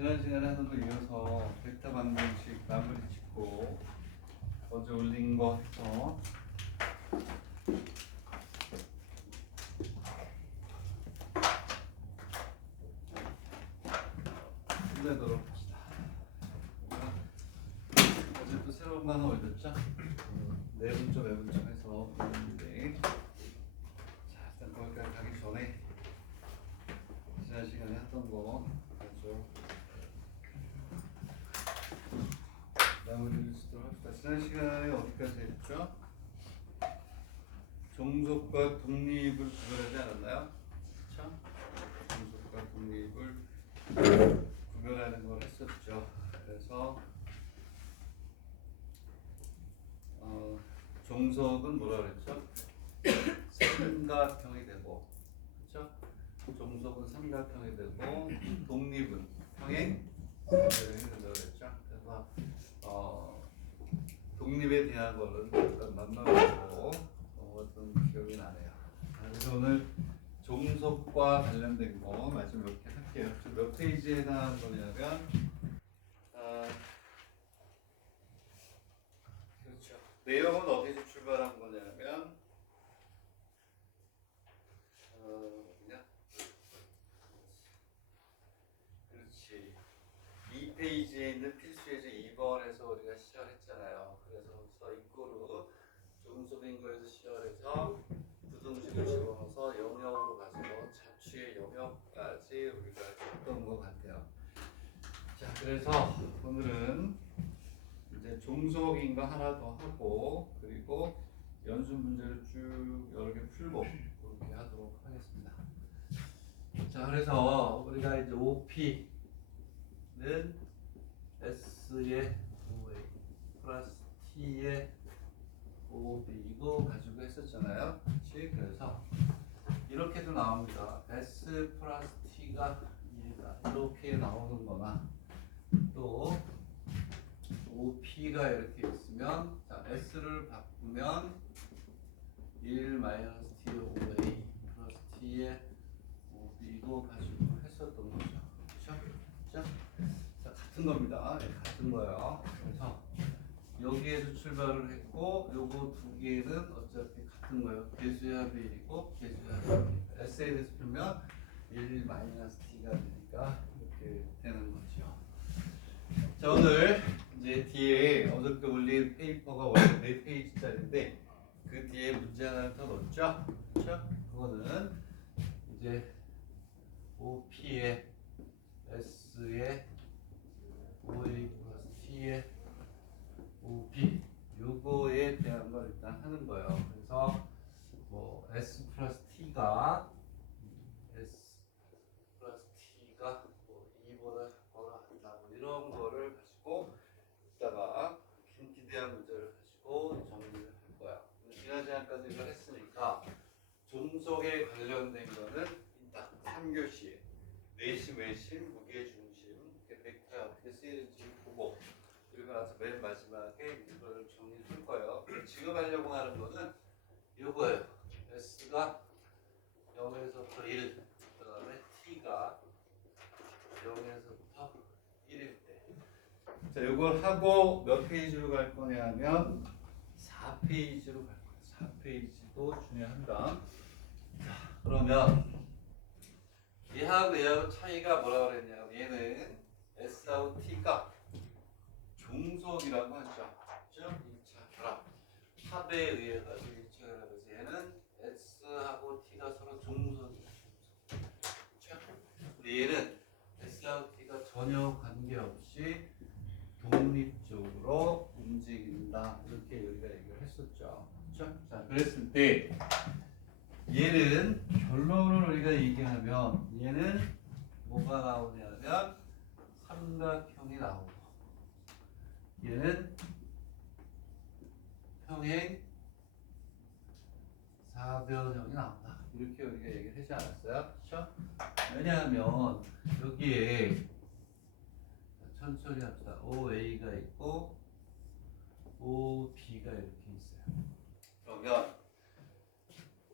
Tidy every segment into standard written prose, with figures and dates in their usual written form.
지난 시간에 하던 거 이어서 벡터 방정식 마무리 짓고 어제 올린 거 해서 끝내도록 합시다. 어제 또 새로운 거 하나 올렸죠? 내분점 외분점 해서 올렸는데, 자, 일단 거기까지 가기 전에 지난 시간에 했던 거 먼저 마무리를 짓도록 합시다. 지난 시간에 어디까지 했죠? 종속과 독립을 구별하지 않았나요? 그렇죠? 종속과 독립을 구별하는 걸 했었죠. 그래서 종속은 뭐라 그랬죠? 삼각형이 되고, 그렇죠? 종속은 삼각형이 되고, 독립은 평행 삼각형이 된다고 그랬죠. 그래서 독립에 대한 거는 일단 만나보고 어떤 기억이 나네요. 그래서 오늘 종속과 관련된 거 마지막 몇 개 할게요. 몇 페이지에 해당하는 거냐면 그렇죠. 내용은 어디서 출발한 거냐면 어디냐? 그렇지. 2페이지에 있는 필수예제 2번에서 우리가 시작했잖아요. 그래서 입구로 종속인 거에서 시작해서 부등식을 집어넣어서 영역으로 가서 자취의 영역까지 우리가 했던 것 같아요. 자, 그래서 오늘은 이제 종속인 거 하나 더 하고, 그리고 연습 문제를 쭉 여러 개 풀고 그렇게 하도록 하겠습니다. 자, 그래서 우리가 이제 OP는 S의 OA 플러스 T의 OB이고 가지고 했었잖아요. 그렇지? 그래서 이렇게도 나옵니다. S 플러스 T가 1이다. 이렇게 나오는 거나 또 OP가 이렇게 있으면, 자, S를 바꾸면 1 마이너스 T의 OA 플러스 T의 OB고 가지고 했었던 거죠. 그렇죠? 자, 같은 겁니다. 네, 같은 거예요. 그래서 여기에서 출발을 했고, 요거 두 개는 어차피 같은 거예요. 개수의 합이 1이고 개수의 합이 1이니까 S에 대해서 풀면 1 마이너스 T가 되니까 이렇게 되는 거죠. 자, 오늘 이제 뒤에 어저께 올린 페이퍼가 원래 4페이지짜리인데 그 뒤에 문제 하나를 더 넣었죠? 그렇죠? 그거는 이제 OP의 S의 OA 플러스 T의 OP 요거에 대한 걸 일단 하는 거예요. 그래서 뭐 S 플러스 T가 뭐 2보다 작거나 한다 뭐 이런 거를 가지고 이따가 기대한 문제를 가지고 정리를 할 거야. 지난 시간까지 이걸 했으니까 종속에 관련된 거는 딱 3교시에 내심, 외심, 무게중심, 벡터에 어떻게 쓰이는지 보고, 그리고 나서 맨 마지막에 이걸 정리할 거예요. 지금 하려고 하는 거는 이거예요. S가 0에서부터 1, 그 다음에 T가 0에서부터 1일 때. 자, 이걸 하고 몇 페이지로 갈 거냐면 4페이지로 갈 거예요. 4페이지도 중요합니다. 자, 그러면 얘하고 얘하고 차이가 뭐라고 그랬냐면, 얘는 S하고 T가 종속이라고 하죠. 그렇죠? 1차 결합. 합에 의해 가지고 1차 결합에서 얘는 S하고 T가 서로 종속이에요. 그렇죠? 근데 얘는 S하고 T가 전혀 관계없이 독립적으로 움직인다. 이렇게 우리가 얘기를 했었죠. 그렇죠? 자, 그랬을 때 얘는 결론을 우리가 얘기하면 얘는 뭐가 나오냐면 삼각형이 나오고, 얘는 평행 사변형이 나온다. 이렇게 우리가 얘기를 하지 않았어요? 그렇죠? 왜냐하면 여기에 천천히 합시다. OA가 있고 OB가 이렇게 있어요. 그러면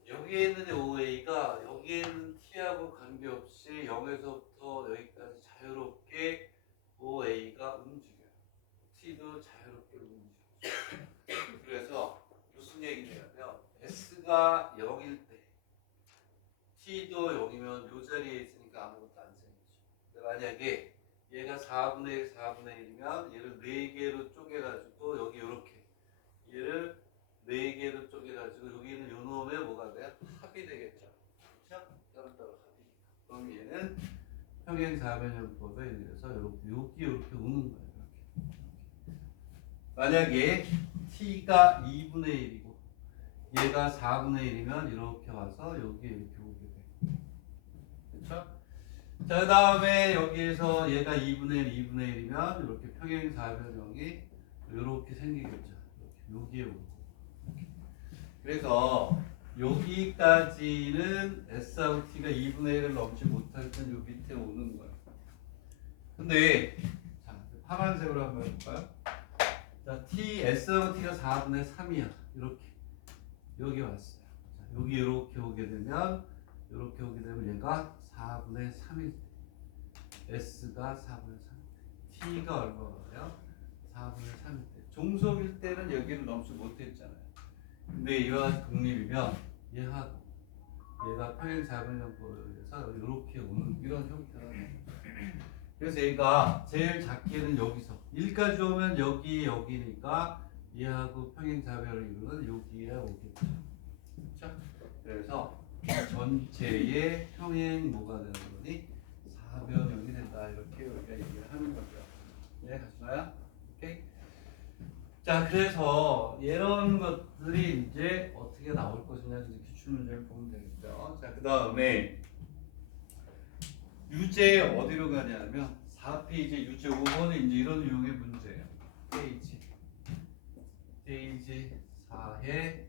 여기에 있는 OA가 여기에 있는 T하고 관계없이 0에서부터 여기까지 자유롭게 만약에 얘가 4분의 1, 4분의 1이면 얘를 4개로 쪼개가지고 여기 이렇게 얘를 4개로 쪼개가지고 여기 있는 요 놈의 뭐가 돼요? 합이 되겠죠. 그렇죠? 따로따로 합이. 그럼 얘는 평행사변형법에 의해서 이렇게 이렇게 오는 거예요. 이렇게. 만약에 t가 2분의 1이고 얘가 4분의 1이면 이렇게 와서 여기에 이렇게 오게 돼. 그렇죠? 자, 그 다음에 여기에서 얘가 2분의 1, 2분의 1이면 이렇게 평행사변형이 이렇게 생기겠죠. 이렇게 여기에 오고. 그래서 여기까지는 S하고 T가 2분의 1을 넘지 못할 땐 요 밑에 오는 거예요. 근데 자, 파란색으로 한번 해볼까요? 자, T, S하고 T가 4분의 3이야. 이렇게 여기 왔어요. 자, 여기 이렇게 오게 되면 얘가 4분의 3일 때 S가 4분의 3, T가 얼마예요? 4분의 3일 때. 종속일 때는 여기를 넘지 못했잖아요. 근데 이와 독립이면 얘가 평행사변형법에 의해서 이렇게 오는 이런 형태로 돼요. 그래서 얘가 제일 작게는 여기서 1까지 오면 여기니까 얘하고 평행사변을 이루는 여기에 오겠죠. 그렇죠? 그래서 전체의 평행 뭐가 되는 거니? 사변형이 된다. 이렇게 우리가 얘기를 하는 거죠. 네, 가시나요? 오케이. 자, 그래서 이런 것들이 이제 어떻게 나올 것이냐 이제 기출문제를 보면 되겠죠. 자, 그 다음에 유제 어디로 가냐면 4페이지 유제 5번은 이제 이런 유형의 문제예요. 페이지 4에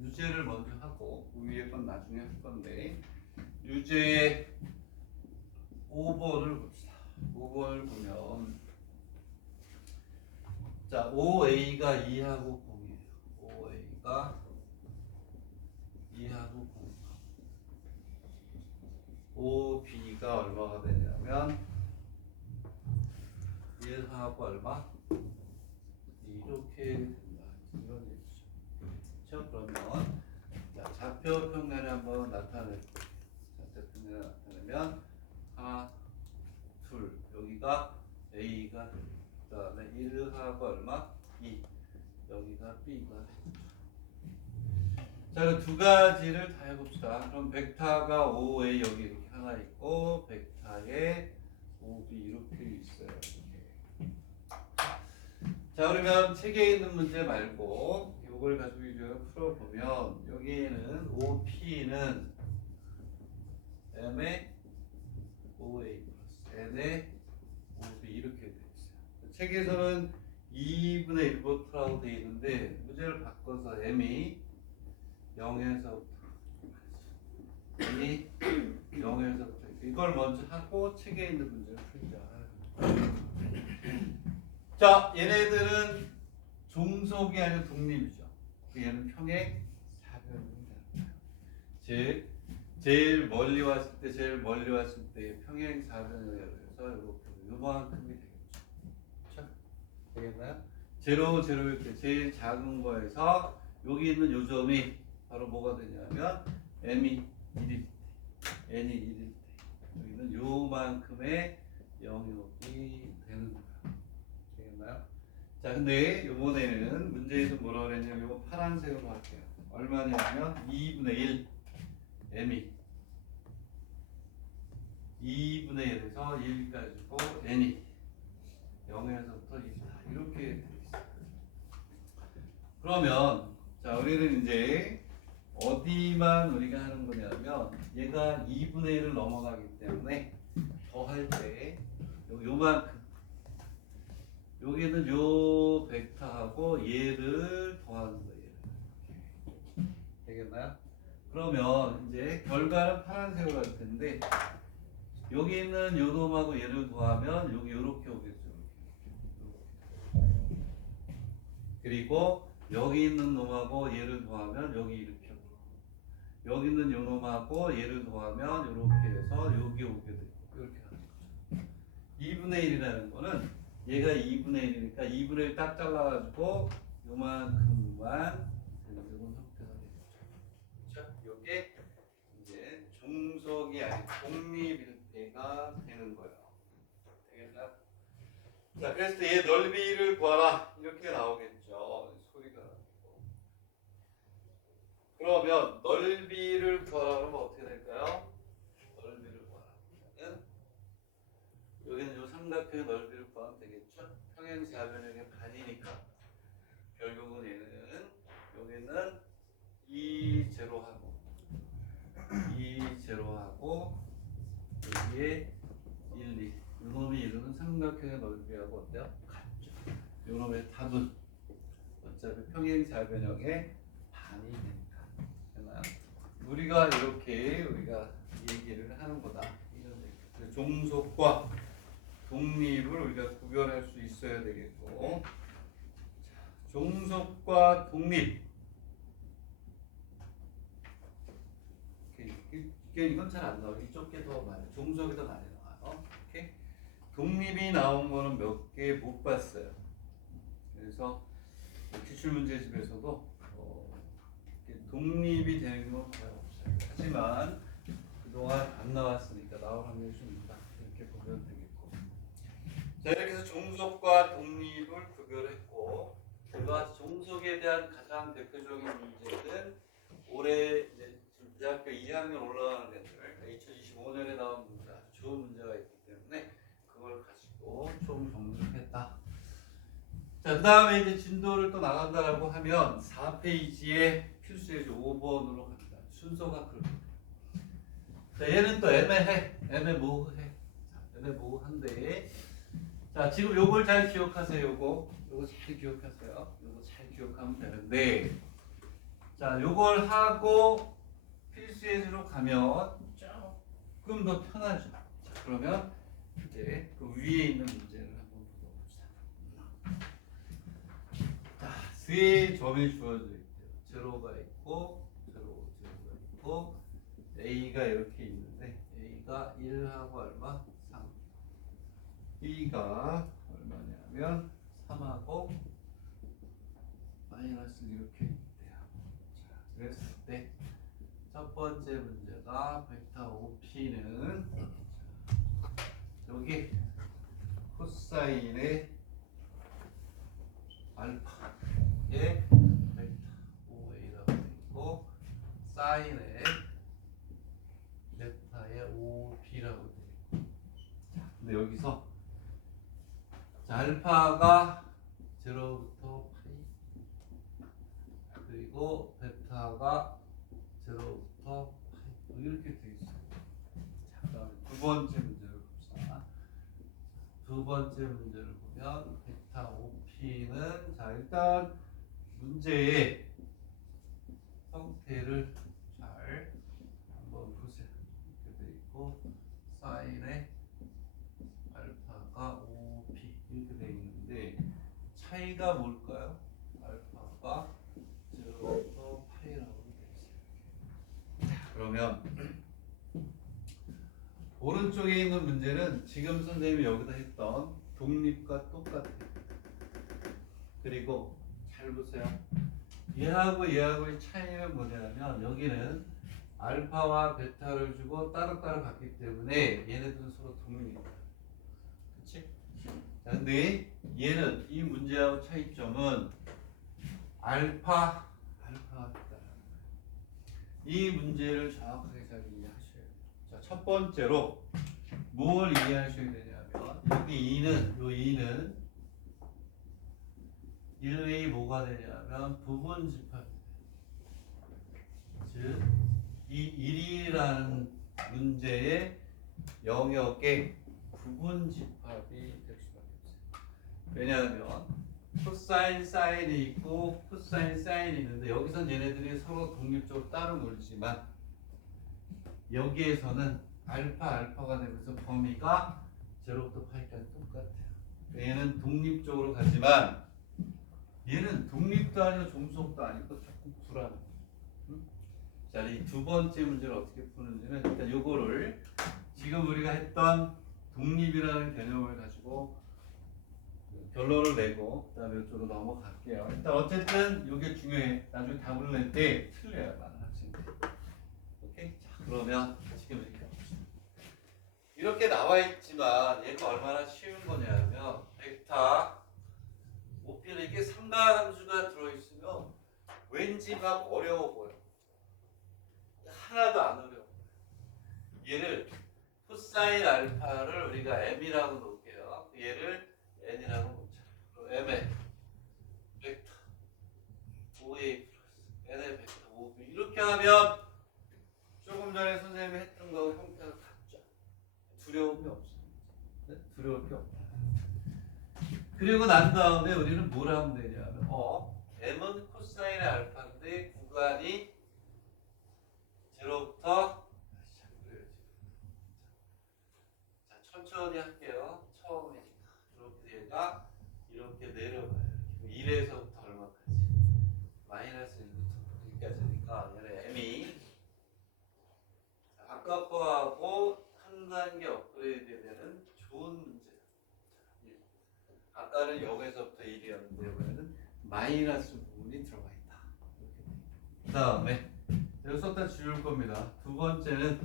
유제를 먼저 하고 위에 건 나중에 할 건데 유제 5번을 봅시다. 5번을 보면 자, OA가 2하고 0이에요. OA가 2하고 0. OB가 얼마가 되냐면 1하고 얼마? 이렇게 된다. 이런 얘기죠. 그렇죠? 그러면 자, 좌표 평면에 한번 나타낼게요. 좌표 평면에 나타내면 하나, 둘, 여기가 A가 됩니다. 그 다음에 1하고 얼마? 2. 여기가 B가 되죠. 자, 그럼 두 가지를 다 해봅시다. 그럼 벡터가 5A 여기 이렇게 하나 있고 벡터에 5B 이렇게 있어요. 이렇게. 자, 그러면 책에 있는 문제 말고 이걸 가지고 이제 풀어보면 여기에는 5P는 M의 5A 플러스 N의 5B 이렇게 돼 있어요. 책에서는 2분의 1로 풀라고 되어 있는데 문제를 바꿔서 M이 0에서부터 이걸 먼저 하고 책에 있는 문제를 풀자. 자, 얘네들은 종속이 아니라 독립이죠. 얘는 평행 사변형이다. 즉 제일 멀리 왔을 때 평행 사변형에 의해서 이렇게 요만큼이 되겠죠. 그렇죠? 되겠나요? 0, 0일 때 제일 작은 거에서 여기 있는 요점이 바로 뭐가 되냐면 m이 1일 때, n이 1일 때 여기는 요만큼의 영역이 되는 거예요. 되겠나요? 자, 근데 이번에는 문제에서 뭐라 그랬냐면 이거 파란색으로 할게요. 얼마냐면 2분의 1 m이 2분의 1에서 1까지고 n이 0에서부터 2다 이렇게 돼 있어요. 그러면 자, 우리는 이제 어디만 우리가 하는 거냐면 얘가 2분의 1을 넘어가기 때문에 더할 때 요만큼 여기는 요 벡터하고 얘를 더하는 거예요. 되겠나요? 그러면 이제 결과는 파란색으로 할 텐데 여기 있는 요 놈하고 얘를 더하면 여기 요렇게 오겠죠. 그리고 여기 있는 놈하고 얘를 더하면 여기 이렇게 오고 여기 있는 요 놈하고 얘를 더하면 이렇게 해서 여기 오게 되고 이렇게 하는 거죠. 2분의 1이라는 거는 얘가 2분의 1이니까 2분의 1 딱 잘라가지고 요만큼만 되는 형태가 되겠죠. 그렇죠? 요게 이제 종속이 아닌 독립일 때 얘가 되는 거예요. 되겠나요? 자, 그래서 얘 넓이를 구하라 이렇게 나오겠죠. 소리가 나고. 그러면 넓이를 구하라 그러면 어떻게 될까요? 넓이를 구하라. 여기는 요 삼각형의 넓이를 구하면 되겠죠. 평행사변형의 반이니까 결국은 얘는 여기는 2 제로하고 2 제로하고 여기에 1, 2 요놈이 이루는 삼각형의 넓이하고 어때요? 같죠. 요놈의 답은 어차피 평행사변형의 반이 되니까. 되나요? 우리가 이렇게 우리가 얘기를 하는 거다. 이런 얘기. 종속과 독립을 우리가 구별할 수 있어야 되겠고. 자, 종속과 독립. 이건 잘 안 나와요. 이쪽 게 더 많아요. 종속이 더 많이 나와요. 오케이? 독립이 나온 거는 몇 개 못 봤어요. 그래서 기출문제집에서도 독립이 되는 건 거의 없어요. 하지만 그동안 안 나왔으니까 나올 확률이 좀 있다. 이렇게 보면 되겠고. 자, 이렇게 해서 종속과 독립을 구별했고, 그와 종속에 대한 가장 대표적인 문제는 올해 이제 대학교 2학년 올라가는 애들 2025년에 나온 문제, 아주 좋은 문제가 있기 때문에 그걸 가지고 총 정리를 했다. 자, 그 다음에 이제 진도를 또 나간다라고 하면 4페이지에 필수예제 5번으로 갑니다. 순서가 그렇게. 자, 얘는 또 애매모호해. 애매모호한데. 자, 지금 요걸 잘 기억하세요. 요거 잘 기억하세요. 요거 잘 기억하면 되는데. 자, 요걸 하고 필수예제로 가면 조금 더 편하죠. 자, 그러면 이제 그 위에 있는 문제를 한번 봅시다. 자, 세 점이 주어져 있대요. 제로가 있고, 제로가 있고, A가 이렇게 있는데, A가 1하고 얼마? 3. B가 얼마냐면 3하고 마이너스 이렇게 있대요. 자, 그랬을 때 첫 번째 문제가 벡터 OP는 여기 코사인의 알파의 벡터 OA라고 있고 사인의 베타의 OB라고 되어 있고. 자, 근데 여기서 자, 알파가 0부터 파이 그리고 베타가 0부터 파이 이렇게 되어 있어요. 자, 그다음에 두 번째 문제를 봅시다. 두 번째 문제를 보면 베타 OP는 자, 일단 문제의 형태를 잘 한번 보세요. 이렇게 되어 있고 사인의 알파가 OP 이렇게 되어 있는데 차이가 뭘까요? 알파가 0부터 파이라고 되어 있어요. 그러면 오른쪽에 있는 문제는 지금 선생님이 여기다 했던 독립과 똑같아요. 그리고 잘 보세요. 얘하고의 차이는 뭐냐면 여기는 알파와 베타를 주고 따로따로 갔기 때문에 얘네들은 서로 독립입니다. 그치? 자, 근데 얘는 이 문제하고 차이점은 알파가 있다는 거예요. 이 문제를 정확하게 잘 이해하셔야 돼요. 자, 첫 번째로 뭘 이해하셔야 되냐면 여기 2는 1의 뭐가 되냐면 부분 집합입니다. 즉, 이 1이라는 문제의 영역에 부분 집합이 될 수밖에 없어요. 왜냐하면 코사인 사인이 있고 코사인 사인이 있는데 여기선 얘네들이 서로 독립적으로 따로 놀지만 여기에서는 알파가 되면서 범위가 0부터 파이까지 똑같아요. 얘는 독립적으로 가지만 얘는 독립도 아니고 종속도 아니고 조금 불안해요. 자, 이 두 번째 문제를 어떻게 푸는지는 일단 요거를 지금 우리가 했던 독립이라는 개념을 가지고 결론을 내고 그 다음에 이쪽으로 넘어갈게요. 일단 어쨌든 이게 중요해. 나중에 답을 낼 때 틀려요. 많은 학생들이. 오케이? 자, 그러면 지금 이렇게 봅시다. 이렇게 나와 있지만 얘가 얼마나 쉬운 거냐면 벡터 OP는 이게 삼각함수가 들어있으면 왠지 막 어려워 보여. 하나도 안 어려워. 얘를 코사인 알파를 우리가 m이라고 놓을게요. 얘를 n이라고 놓자. 그럼 m의 벡터 5a 플러스 n의 벡터 5b 이렇게 하면 조금 전에 선생님이 했던 거 형태가 같죠. 두려움이 없어. 네? 두려울 게 없다. 그리고 난 다음에 우리는 뭘 하면 되냐면 m은 코사인의 알파인데 구간이 제로부터 자, 천천히 할게요. 처음이니까 이렇게 얘가 이렇게 내려가요. 1에서부터 얼마까지? 마이너스 1부터 여기까지니까 얘는 m이 아까 거하고 한 단계 업그레이드 되는 좋은 문제다. 아까는 0에서부터 1이었는데 이번에는 마이너스 부분이 들어가 있다. 그 다음에 여기 썼다 지울 겁니다. 두 번째는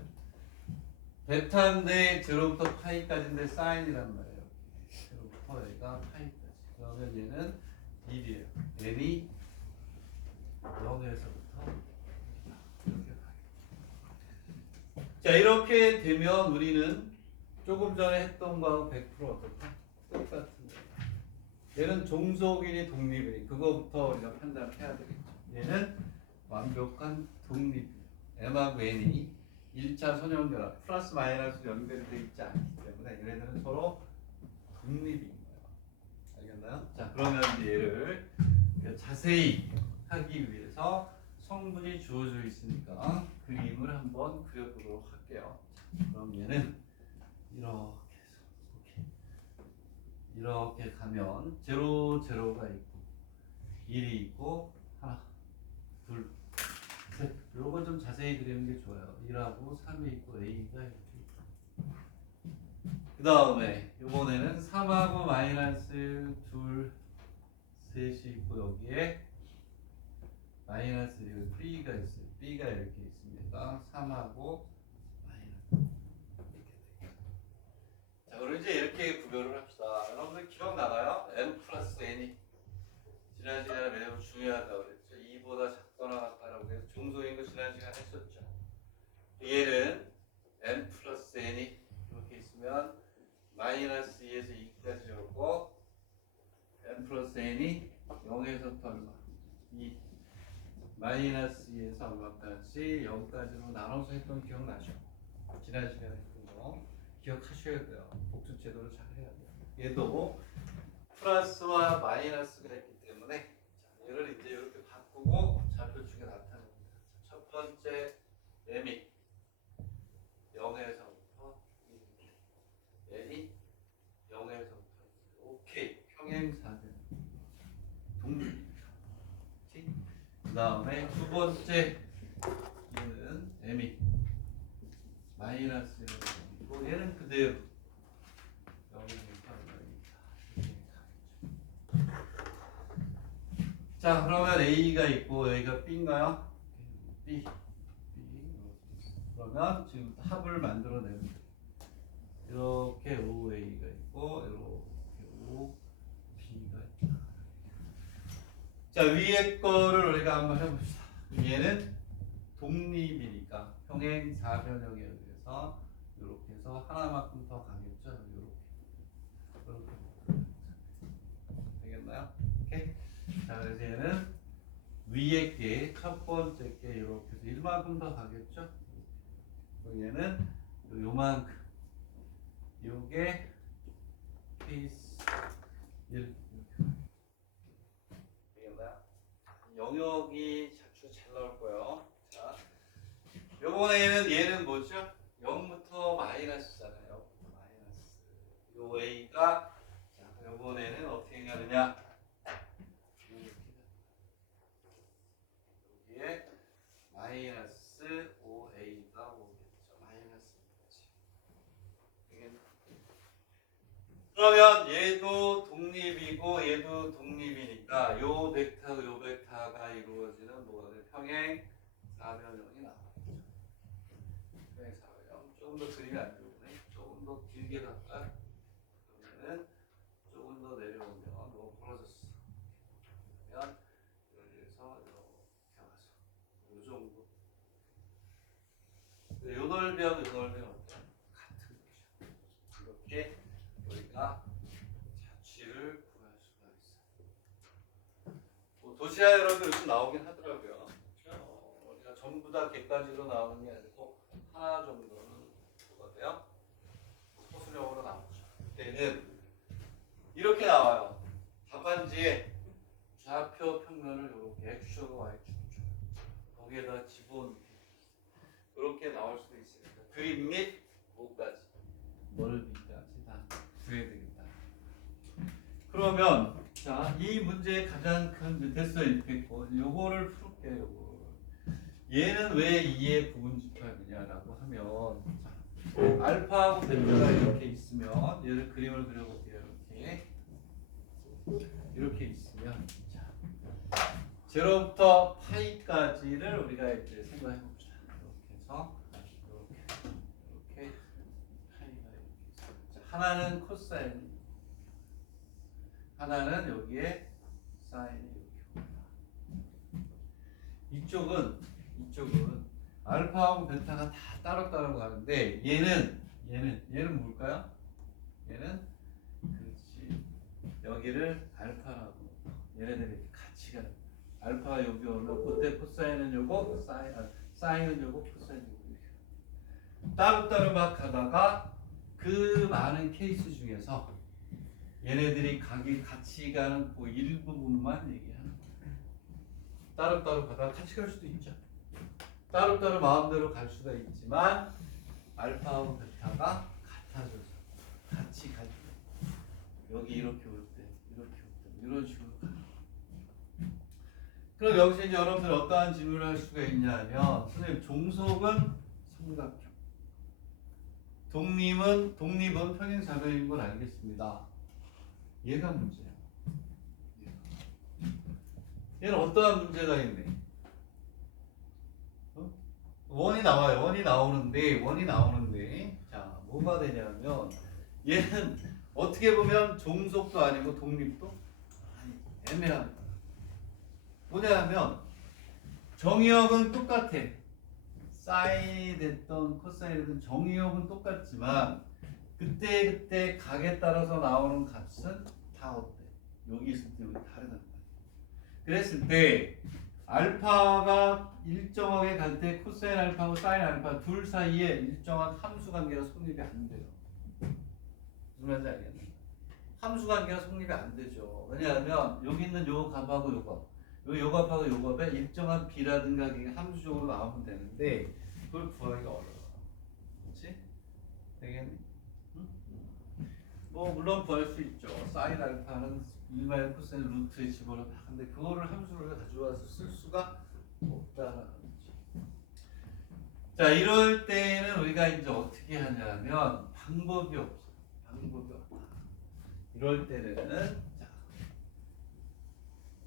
베타인데 제로부터 파이까지인데 사인이란 말이에요. 제로부터 여기가 파이까지. 그러면 얘는 1이에요. n이 0에서부터 이렇게 가요. 자, 이렇게 되면 우리는 조금 전에 했던 거하고 100% 어떨까? 똑같은데. 얘는 종속이니 독립이니 그거부터 우리가 판단해야 되겠죠. 얘는 완벽한 독립이에요. m하고 n이 1차 선형결합 플러스 마이너스 연결이 되어 있지 않기 때문에 얘네들은 서로 독립인 거예요. 알겠나요? 자, 그러면 이제 얘를 자세히 하기 위해서 성분이 주어져 있으니까 그림을 한번 그려보도록 할게요. 그럼 얘는 이렇게 해서 이렇게 가면 0, 0가 있고 1이 있고 하나, 둘, 셋. 요거 좀 자세히 그리는 게 좋아요. 1하고 3이 있고 A가 이렇게 있고. 그 다음에 이번에는 3하고 마이너스 2, 3이 있고 여기에 마이너스 B가 있어요. B가 이렇게 있습니다. 3하고 마이너스 이렇게 돼요. 자, 그럼 이제 이렇게 구별을 합시다. 여러분들 기억나가요? M 플러스 N이 지난 시간에 매우 중요하다고 그랬죠. 2보다 작거나 같다라고 해서 중소인 거 지난 시간에 했었죠. 얘는 M 플러스 N이 이렇게 있으면 마이너스 2에서 2까지 오고 M 플러스 N이 0에서부터 얼마? 2 마이너스 2에서 얼마까지 0까지로 나눠서 했던 기억나죠? 지난 시간에 했던 거 기억하셔야 돼요. 복수 제도를 잘 해야 돼요. 얘도 플러스와 마이너스가 있기 때문에 자, 얘를 이제 이렇게 바꾸고 좌표축에 나타냅니다. 첫 번째 m이 0에서부터 1, n이 0에서부터 1. 오케이. 평행사변 독립입니다. 그 다음에 두 번째 얘는 m이 마이너스 1이고 얘는 그대로 자, 그러면 A가 있고 A가 B인가요? B. 그러면 지금 합을 만들어내면 이렇게 OA가 있고 이렇게 OB가 있다. 자, 위에 거를 우리가 한번 해봅시다. 얘는 독립이니까 평행 4변형에 의해서 이렇게 해서 하나만큼 더 가겠죠? 이렇게 되겠나요? 오케이. 자, 그래서 얘는 위에 게 첫 번째 게 이렇게 해서 1만큼 더 가겠죠? 그럼 얘는 요만큼 요게 케이스 1 되겠나요? 영역이 자주 잘 나올 거예요. 자, 요번에는 얘는 뭐죠? 0부터 마이너스잖아요. 0부터 마이너스 요 A가 자, 요번에는 어떻게 가느냐? 마이너스 5a가 오겠죠. 마이너스까지. 그러면 얘도 독립이고 얘도 독립이니까 요 벡터 요 벡터가 이루어지는 뭐가 돼? 평행 4변형이 나와요. 평행 4변형. 조금 더 그림이 안 좋네. 조금 더 길게 갈까? 그러면은 조금 더 내려오면 너무 벌어졌어. 그러면 여기에서 이렇게 와서 이 정도. 요 넓이하고 요 넓이는 어때? 같은 거죠. 이렇게 우리가 자취를 구할 수가 있어요. 뭐 도시아에러도 요즘 나오긴 하더라고요. 우리가 전부 다 객관식으로 나오는 게 아니고 하나 정도는 뭐가 돼요? 소수령으로 나오죠. 그때는 이렇게 나와요. 답안지에 좌표 평면을 이렇게 x축하고 y축을 줘요. 거기에다 집어넣기. 이렇게 나올 수도 있으니까 그림 및 뭐까지 넓이까지 다 구해야 되겠다. 그러면 자, 이 문제의 가장 큰 됐어요. 됐고 요거를 풀게요. 요거. 얘는 왜 2의 부분집합이냐라고 하면 자, 알파하고 베타가 이렇게 있으면 얘를 그림을 그려볼게요. 이렇게 있으면 자, 제로부터 파이까지를 우리가 이제 생각해 봅시다. 이렇게 해서 이렇게 파이가 이렇게 있어요. 자, 하나는 코사인, 하나는 여기에 사인이 이렇게 옵니다. 이쪽은 알파하고 베타가 다 따로따로 가는데 얘는 뭘까요? 얘는 그렇지. 여기를 알파라고 얘네들이 이렇게 같이 가는 거야. 알파가 여기 오면 그때 코사인은 요거 사인은 요거 코사인은 요거 따로따로 막 가다가 그 많은 케이스 중에서 얘네들이 같이 가는 그 일부분만 얘기하는 거예요. 따로따로 가다가 같이 갈 수도 있죠. 따로따로 마음대로 갈 수가 있지만 알파하고 베타가 같아져서 같이 갈 때 여기 이렇게 올 때 이렇게 올 때 이런 식으로 가요. 그럼 여기서 이제 여러분들 어떠한 질문을 할 수가 있냐면 선생님 종속은 삼각형, 독립은 평행사변인 걸 알겠습니다. 얘가 문제야. 얘는 어떠한 문제가 있네. 원이 나와요. 원이 나오는데 자 뭐가 되냐면 얘는 어떻게 보면 종속도 아니고 독립도 아니고 애매한 거야. 뭐냐면 정의역은 똑같아. 사인이 됐던 코사인이 됐던 정의역은 똑같지만 그때 각에 따라서 나오는 값은 다 어때? 여기 있을 때 여기 다르단 말이야. 그랬을 때 알파가 일정하게 갈 때 코사인 알파하고 사인 알파 둘 사이에 일정한 함수 관계가 성립이 안 돼요. 무슨 말인지 알겠나요? 함수 관계가 성립이 안 되죠. 왜냐하면 여기 있는 요 값하고 요 값하고 요 값에 일정한 비라든가 함수적으로 나오면 되는데 그걸 구하기가 어려워. 그렇지? 되겠니? 응? 뭐 물론 구할 수 있죠. 사인 알파는 1마이너스 코사인 루트에 집어넣어. 근데 그거를 함수를 가져와서 쓸 수가 없다라는 거지. 자, 이럴 때는 우리가 이제 어떻게 하냐면 방법이 없어. 방법이 없다. 이럴 때는 자,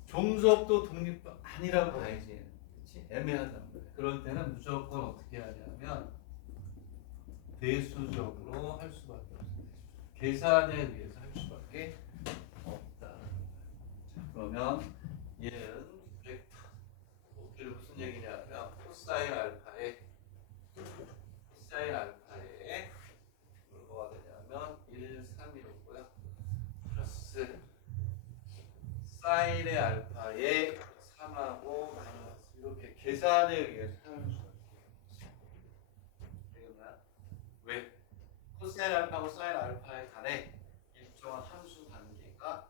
종속도 독립도 아니라고 봐야지. 그렇지? 애매하단 말이야. 그럴 때는 무조건 어떻게 하냐면 대수적으로 할 수밖에 없어요. 계산에 의해서 할 수밖에 없다라는 거예요. 자, 그러면 얘는 벡터. 이게 무슨 얘기냐면 코사인 알파에 뭐가 되냐면 1, 3이었고요. 플러스 사인의 알파에 3하고 마이너스 이렇게 계산에 의해서 하는 수가 있어요. 되겠나요? 왜? 코사인 알파하고 사인 알파의 간에 일정한 함수 관계가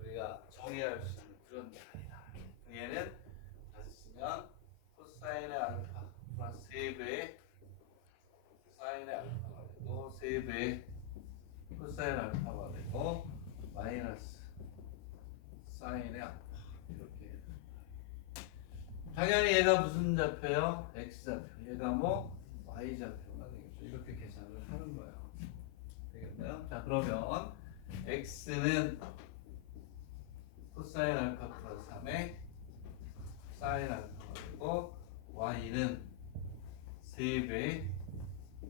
우리가 정의할 수 있는 그런 게 아니다. 얘는 다시 쓰면 코사인의 알파 플러스 3배의 사인의 알파가 되고 3배의 코사인 알파가 되고 마이너스 사인의 알파 이렇게. 당연히 얘가 무슨 좌표예요? x좌표. 얘가 뭐 y좌표가 되겠죠. 이렇게 계산을 하는 거예요. 되겠나요? 자, 그러면 x는 코사인 알파 플러스 3에 사인 알파가 되고 y는 3배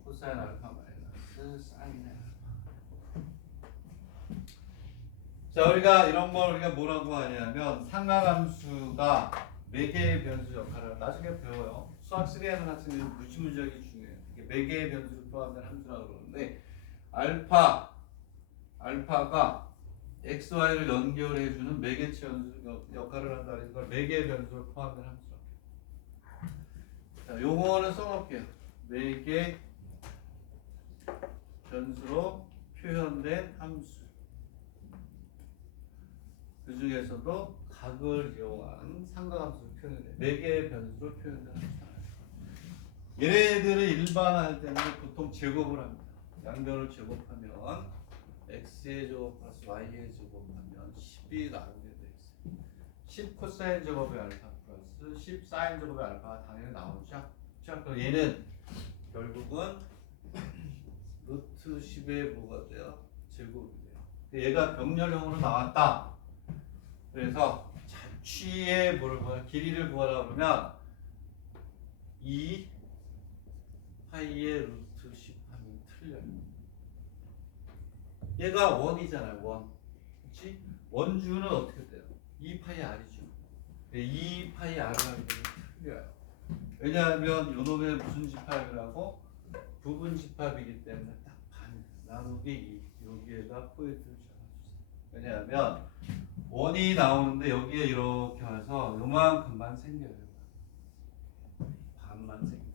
코사인 알파 마이너스 사인 알파. 자, 우리가 이런 걸 우리가 뭐라고 하냐면 상하함수가 매개의 변수 역할을 나중에 배워요. 수학 3하는 학생들이 무지무지하게 중요해요. 이게 매개의 변수를 포함된 함수라고 그러는데 알파가 x, y를 연결해주는 매개체 역할을 한다. 그래서 이걸 매개의 변수를 포함된 함수라고. 자, 요거는 써놓을게요. 매개 변수로 표현된 함수. 그 중에서도 각을 이용한 삼각함수를 표현해. 네 개의 변수로 표현된 함수. 얘네들을 일반화할 때는 보통 제곱을 합니다. 양변을 제곱하면 x의 제곱 플러스 y의 제곱하면 10이 나오게 돼 있어요. 10 코사인 제곱의 알파 플러스 10 사인 제곱의 알파가 당연히 나오죠. 자, 그럼 얘는 결국은 루트 10의 뭐가 돼요? 제곱이 돼요. 얘가 병렬형으로 나왔다. 그래서 자취의 뭐를 구하라, 길이를 구하라 그러면 2 파이의 루트 10 하면 틀려요. 얘가 원이잖아요, 원. 그렇지? 원주는 어떻게 돼요? 2 파이 r이죠. 2 파이 r을 하게 되면 틀려요. 왜냐하면 요놈의 무슨 집합이라고? 부분 집합이기 때문에 딱 반 나누기 2. 여기에다 포인트를 잡아주세요. 왜냐하면 원이 나오는데 여기에 이렇게 와서 요만큼만 생겨요. 반만 생겨요.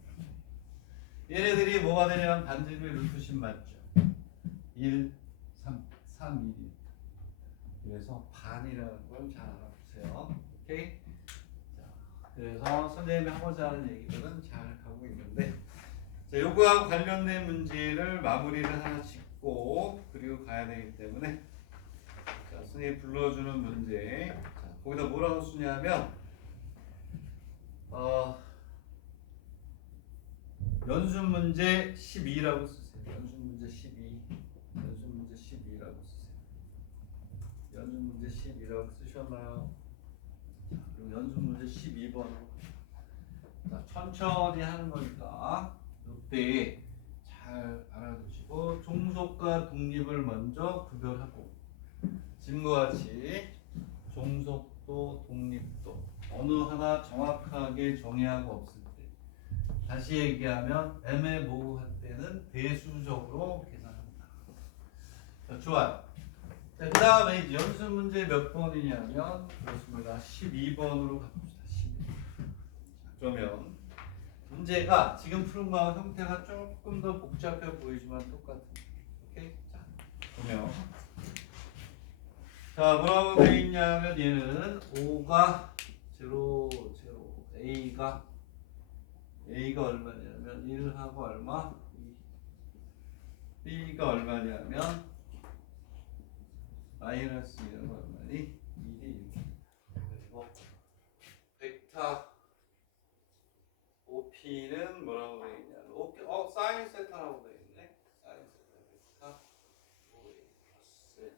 얘네들이 뭐가 되냐면 반지름의 루트 10 맞죠? 1, 3, 3, 1. 그래서 반이라는 걸 잘 알아보세요. 오케이? 자, 그래서 선생님이 하고자 하는 얘기들은 잘 가고 있는데, 자, 요거하고 관련된 문제를 마무리를 하나 짓고 그리고 가야 되기 때문에, 자, 선생님이 불러주는 문제. 자, 거기다 뭐라고 쓰냐면 연습 문제 12라고 쓰세요. 연습 문제 12. 연습 문제 12라고 쓰세요. 연습 문제 12라고 쓰셨나요? 자, 그리고 연습 문제 12번으로. 자, 천천히 하는 거니까 이때 잘 알아두시고 종속과 독립을 먼저 구별하고, 지금과 같이 종속도 독립도 어느 하나 정확하게 정의하고 없을 때, 다시 얘기하면 애매모호할 때는 대수적으로 계산합니다. 자, 좋아요. 자, 그 다음에 연습 문제 몇 번이냐면 그렇습니다. 12번으로 가봅시다. 12. 그러면 문제가 지금 푸른 거와 형태가 조금 더 복잡해 보이지만 똑같습니다. 오케이? 자, 보면 자, 뭐라고 되어 있냐면 얘는 5가 0, 0, A가 얼마냐면 1하고 얼마? 2. B가 얼마냐면 마이너스 2하고 얼마니? 1이 1. 그리고 벡터 OP는 뭐라고 되어 있냐면 사인 세타라고 되어 있네. 사인 세타 벡터 OA 플러스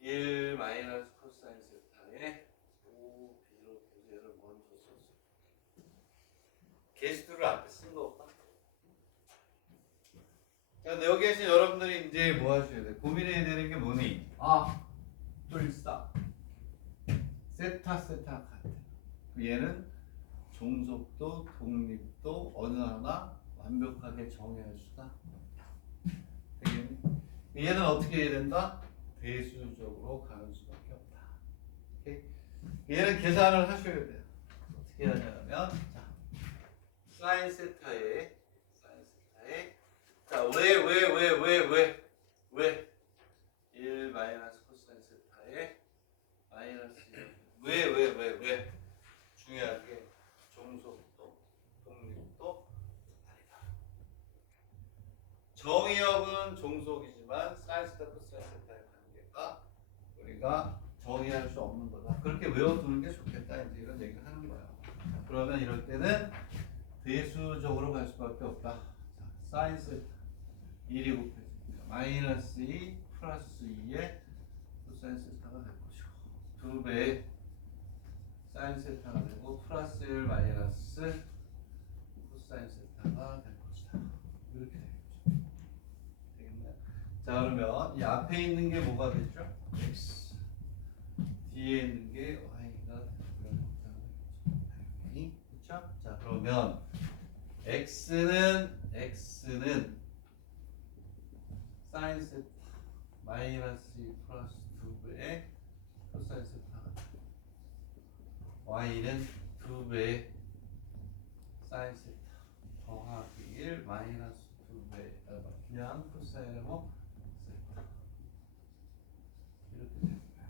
1 마이너스 코사인 세타에 5B로 교재를 먼저 썼어요. 게스트를 앞에 쓴 거 없나? 근데 여기 계신 여러분들이 이제 뭐 하셔야 돼? 고민해야 되는 게 뭐니? 불사 세타 같아. 얘는 종속도 독립도 어느 하나 완벽하게 정의할 수가 없다. 되겠니? 얘는 어떻게 해야 된다? 대수적으로 가는 수밖에 없다. 오케이? 얘는 계산을 하셔야 돼요. 어떻게 하냐면, 자, 사인 세타에 자, 왜 1 마이너스 코사인 세타에 마이너스 1. 왜 중요하게 종속도 독립도 아니다. 정의역은 종속이지만 사인 세타 코사인 세타의 관계가 우리가 정의할 수 없는 거다. 그렇게 외워두는 게 좋겠다. 이제 이런 얘기를 하는 거예요. 그러면 이럴 때는 대수적으로 갈 수밖에 없다. 자, 사인 세타 1이 곱해집니다. 마이너스 2 플러스 2의 코사인 세타가 될 것이고, 2배의 사인 세타가 되고 플러스 1 마이너스 코사인 세타가 될 것이다. 이렇게 되겠죠. 되겠나요? 자, 자 그러면 이 앞에 있는 게 뭐가 되죠? x. 뒤에 있는 게 y가 되고요. 그렇죠? 자 그러면 x는 사인 세타 마이너스 2 플러스 2배의 코사인 세타가 되고 y는 2배의 사인 세타 더하기 1 마이너스 2배 그냥 코사인은 뭐 세타 이렇게 됩니다.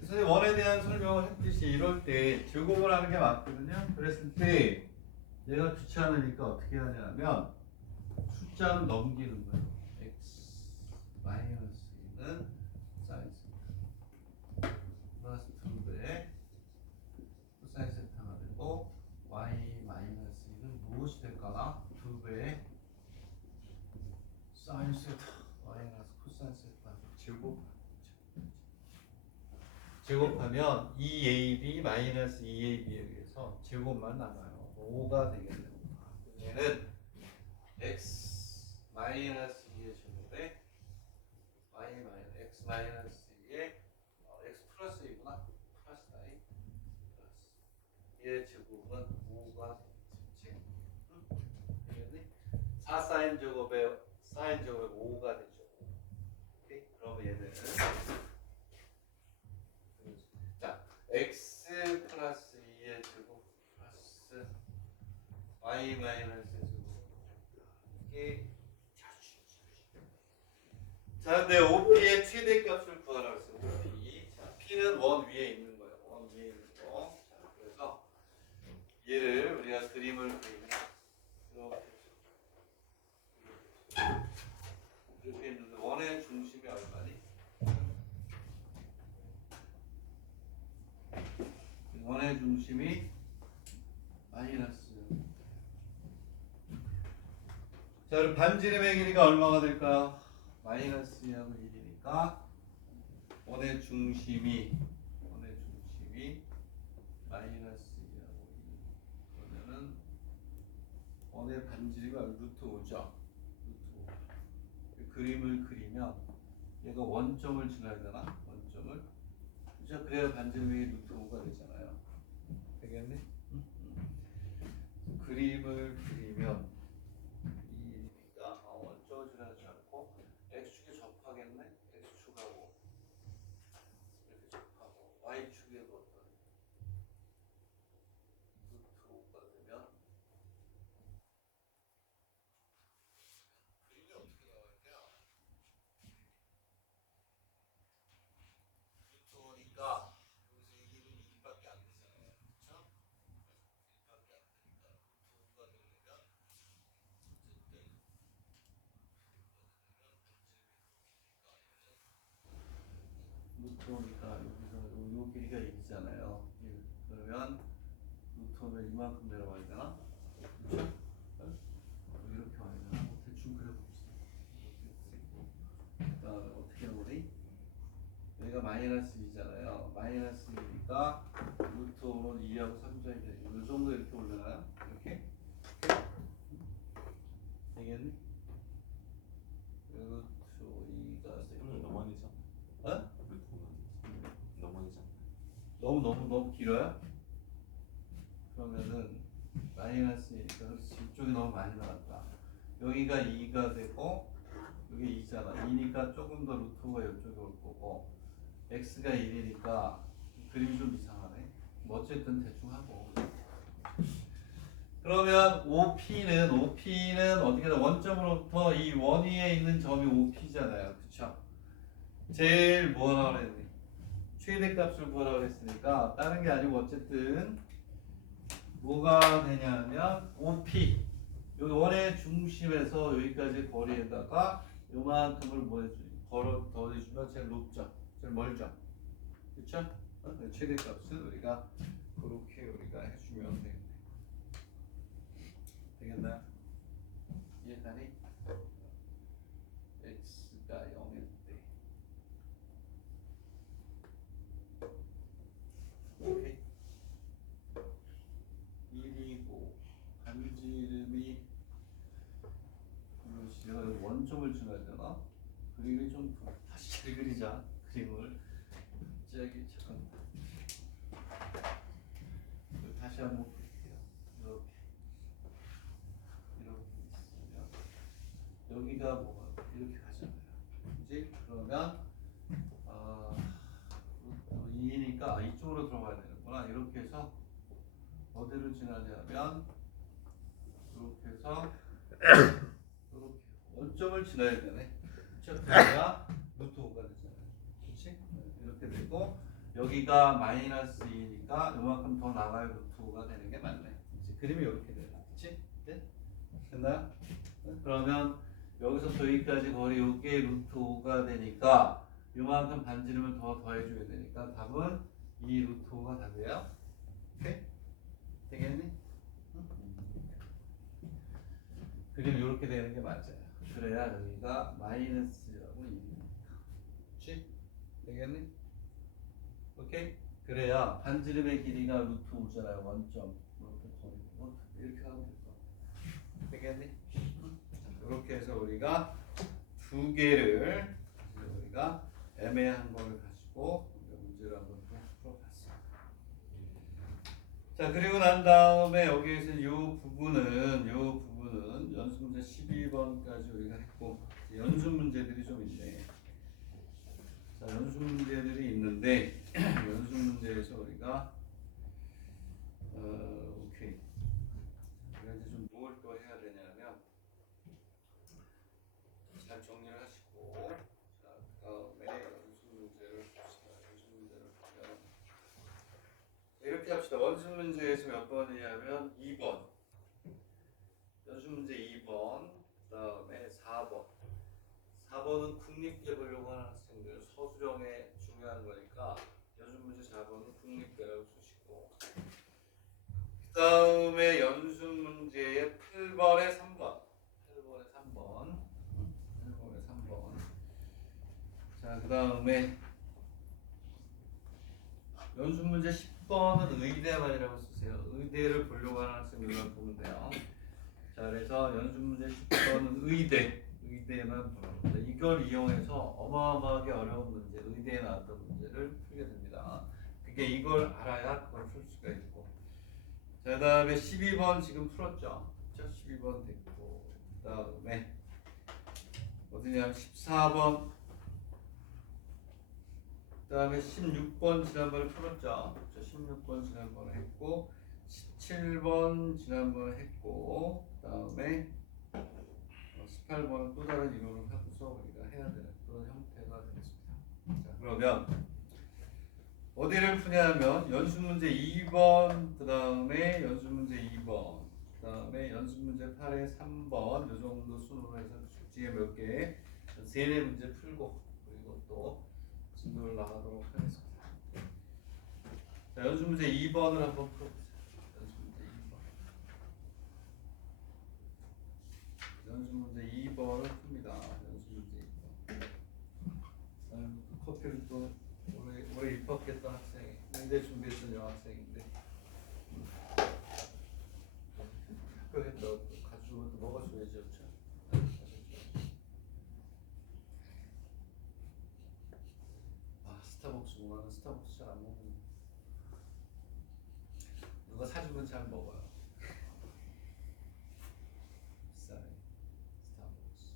그래서 원에 대한 설명을 했듯이 이럴 때 제곱을 하는 게 맞거든요. 그랬을 때 얘가 귀찮으니까 어떻게 하냐면 숫자는 넘기는 거예요. x 마이너스 2는 사인 세타 플러스 2배 코사인 세타가 되고 y 마이너스 2는 무엇이 될까나? 2배의 사인 세타 마이너스 코사인 세타 제곱하면 2ab 마이너스 2ab에 의해서 제곱만 남아요. 5가 되겠네요. 얘는 x 마이너스 2의 제곱에 y 마이너스 x 마이너스 2의 x 플러스 2구나 플러스 9 플러스 2의 제곱은 5가 되겠지? 4 사인 제곱에 5가 되죠. 오케이? 그러면 얘는 자 x 플러스 2의 제곱 플러스 y 마이너스 제곱 이게 자 근데 OP의 최대값을 구하라고 했어요. OP 자 P는 원 위에 있는 거예요. 원 위에 있는 거. 자 그래서 얘를 우리가 그림을 그리면 이렇게 있는데 원의 중심이 얼마니? 원의 중심이 마이너스. 자 그럼 반지름의 길이가 얼마가 될까요? 마이너스 2하고 1이니까 원의 중심이 마이너스 2하고 2 그러면은 원의 반지름이 루트 5죠. 루트 5. 그림을 그리면 얘가 원점을 지나야 되나? 원점을. 그죠? 그래야 반지름이 루트 5가 되잖아요. 되겠네? 그림을 그리면 이니까 원점을 지나지 않고 x축에 접하겠네? x축하고 이렇게 접하고 y축에도 어떤 루트 5가 되면 그림이 어떻게 나올까요? 루트 5니까 여기서 이 길은 1밖에 안 되잖아요. 그렇죠? 1밖에 안 되니까 루트 5가 되려면 어쨌든 루트 5니까 여기서 요 길이가 1이잖아요. 1. 그러면 루트 5면 이만큼 내려와야 되나? 그렇죠? 이렇게 와야 되나? 대충 그려봅시다. 그다음에 어떻게 보니? 여기가 마이너스 2잖아요. 마이너스 2니까 루트 5는 2하고 3점이 되죠. 이 정도 이렇게 올려놔요? 이렇게? 되겠니? 루트 2가 되고 너무 많이 잖아. 어? 너무 많이 잖아. 너무 길어요? 그러면은 마이너스니까 이쪽이 너무 많이 나왔다. 여기가 2가 되고 여기 2잖아. 2니까 조금 더 루트가 이쪽에 올 거고 x가 1이니까 그림이 좀 이상하네. 뭐 어쨌든 대충 하고. 그러면 OP는 어떻게든 원점으로부터 이 원 위에 있는 점이 OP잖아요. 그쵸? 제일 뭐 하라고 그랬니? 최대값을 구하라고 했으니까 다른 게 아니고 어쨌든 뭐가 되냐면 OP 여기 원의 중심에서 여기까지 거리에다가 요만큼을 뭐 걸어 더해주면 제일 높죠, 제일 멀죠, 그렇죠? 최대값은 우리가 그렇게 우리가 해주면 되겠나요? 이해가니? x가 0일 때 오케이. 1이고 반지름이 원점을 지나야 되나? 다시 잘 그리자 그림을. 갑자기 잠깐만. 다시 한번 볼게요. 이렇게 있으면 여기가 뭐가 이렇게 가잖아요. 그지? 그러면 루트 2니까 이쪽으로 들어가야 되는구나. 이렇게 해서 어디로 지나냐면 이렇게 해서 이렇게 원점을 지나야 되네. 그렇죠? 그래야 루트 5가 되잖아요. 그렇지? 이렇게 되고 여기가 마이너스 2니까 이만큼 더 나가야 루트 5가 되는 게 맞네. 이제 그림이 이렇게 돼요. 그렇지? 네? 됐나요? 그러면 여기서부터 여기까지 거리 요게 루트 5가 되니까 이만큼 반지름을 더 더해줘야 되니까 답은 이 루트 5가 답이에요. 오케이? 되겠니? 그림 이렇게 되는 게 맞아요. 그래야 여기가 마이너스라고 있는 거니까. 그렇지? 되겠니? 오케이? 그래야 반지름의 길이가 루트 5잖아요. 원점. 루트 거리. 이렇게 하면 될 거. 되겠니? 이렇게 해서 우리가 두 개를 우리가 애매한 거를 가지고 문제를 한번 풀어봤어요. 자, 그리고 난 다음에 여기에서 이 부분은 연습 문제 12번까지 우리가 했고 연습 문제들이 좀 있네. 자, 연습 문제들이 있는데 연습 문제에서 우리가 오케이. 우리가 이제 좀 뭘 또 해야 되냐면 잘 정리를 하시고 자, 다음에 연습 문제를 봅시다. 연습 문제를 보면 이렇게 합시다. 원습 문제에서 몇 번이냐면 2번. 연습 문제 2번. 그다음에 4번. 4번은 국립대 보려고 하는 학생들 서술형에 중요한 거니까 연습 문제 4번은 국립대라고 쓰시고 그다음에 연습 문제의 8번에 3번. 8번에 3번. 8번에 3번. 자, 그다음에 연습 문제 10번은 의대만이라고 쓰세요. 의대를 보려고 하는 학생들만 보면 돼요. 자, 그래서 연습 문제 10번은 의대만 보는 겁니다. 이걸 이용해서 어마어마하게 어려운 문제, 의대에 나왔던 문제를 풀게 됩니다. 그게 이걸 알아야 그걸 풀 수가 있고. 자, 그 다음에 12번 지금 풀었죠. 12번 됐고. 그 다음에 어디냐면 14번. 그 다음에 16번 지난번에 풀었죠. 16번 지난번에 했고 17번 지난번에 했고 그 다음에 18번은 또 다른 이론을 하고서 우리가 해야 되는 그런 형태가 되겠습니다. 자, 그러면 어디를 푸냐면 연습 문제 2번 그 다음에 연습 문제 2번 그 다음에 연습 문제 8에 3번 이 정도 순으로 해서 뒤에 몇 개 3-4 문제 풀고 그리고 또 진도를 나가도록 하겠습니다. 자, 연습 문제 2번을 한번 풀어보세요. 연습 문제 2번. 연습 문제 2번을 풉니다. 연습 문제 2번. 커피를 또 오래 입학했던 학생이 굉장히 준비했던 여학생인데 학교에서 가지고 또 먹어줘야죠. 그렇죠? 스타벅스 먹으면 스타벅스 잘 안 먹는 누가 사주면 잘 먹어요. 비싸네. 스타벅스.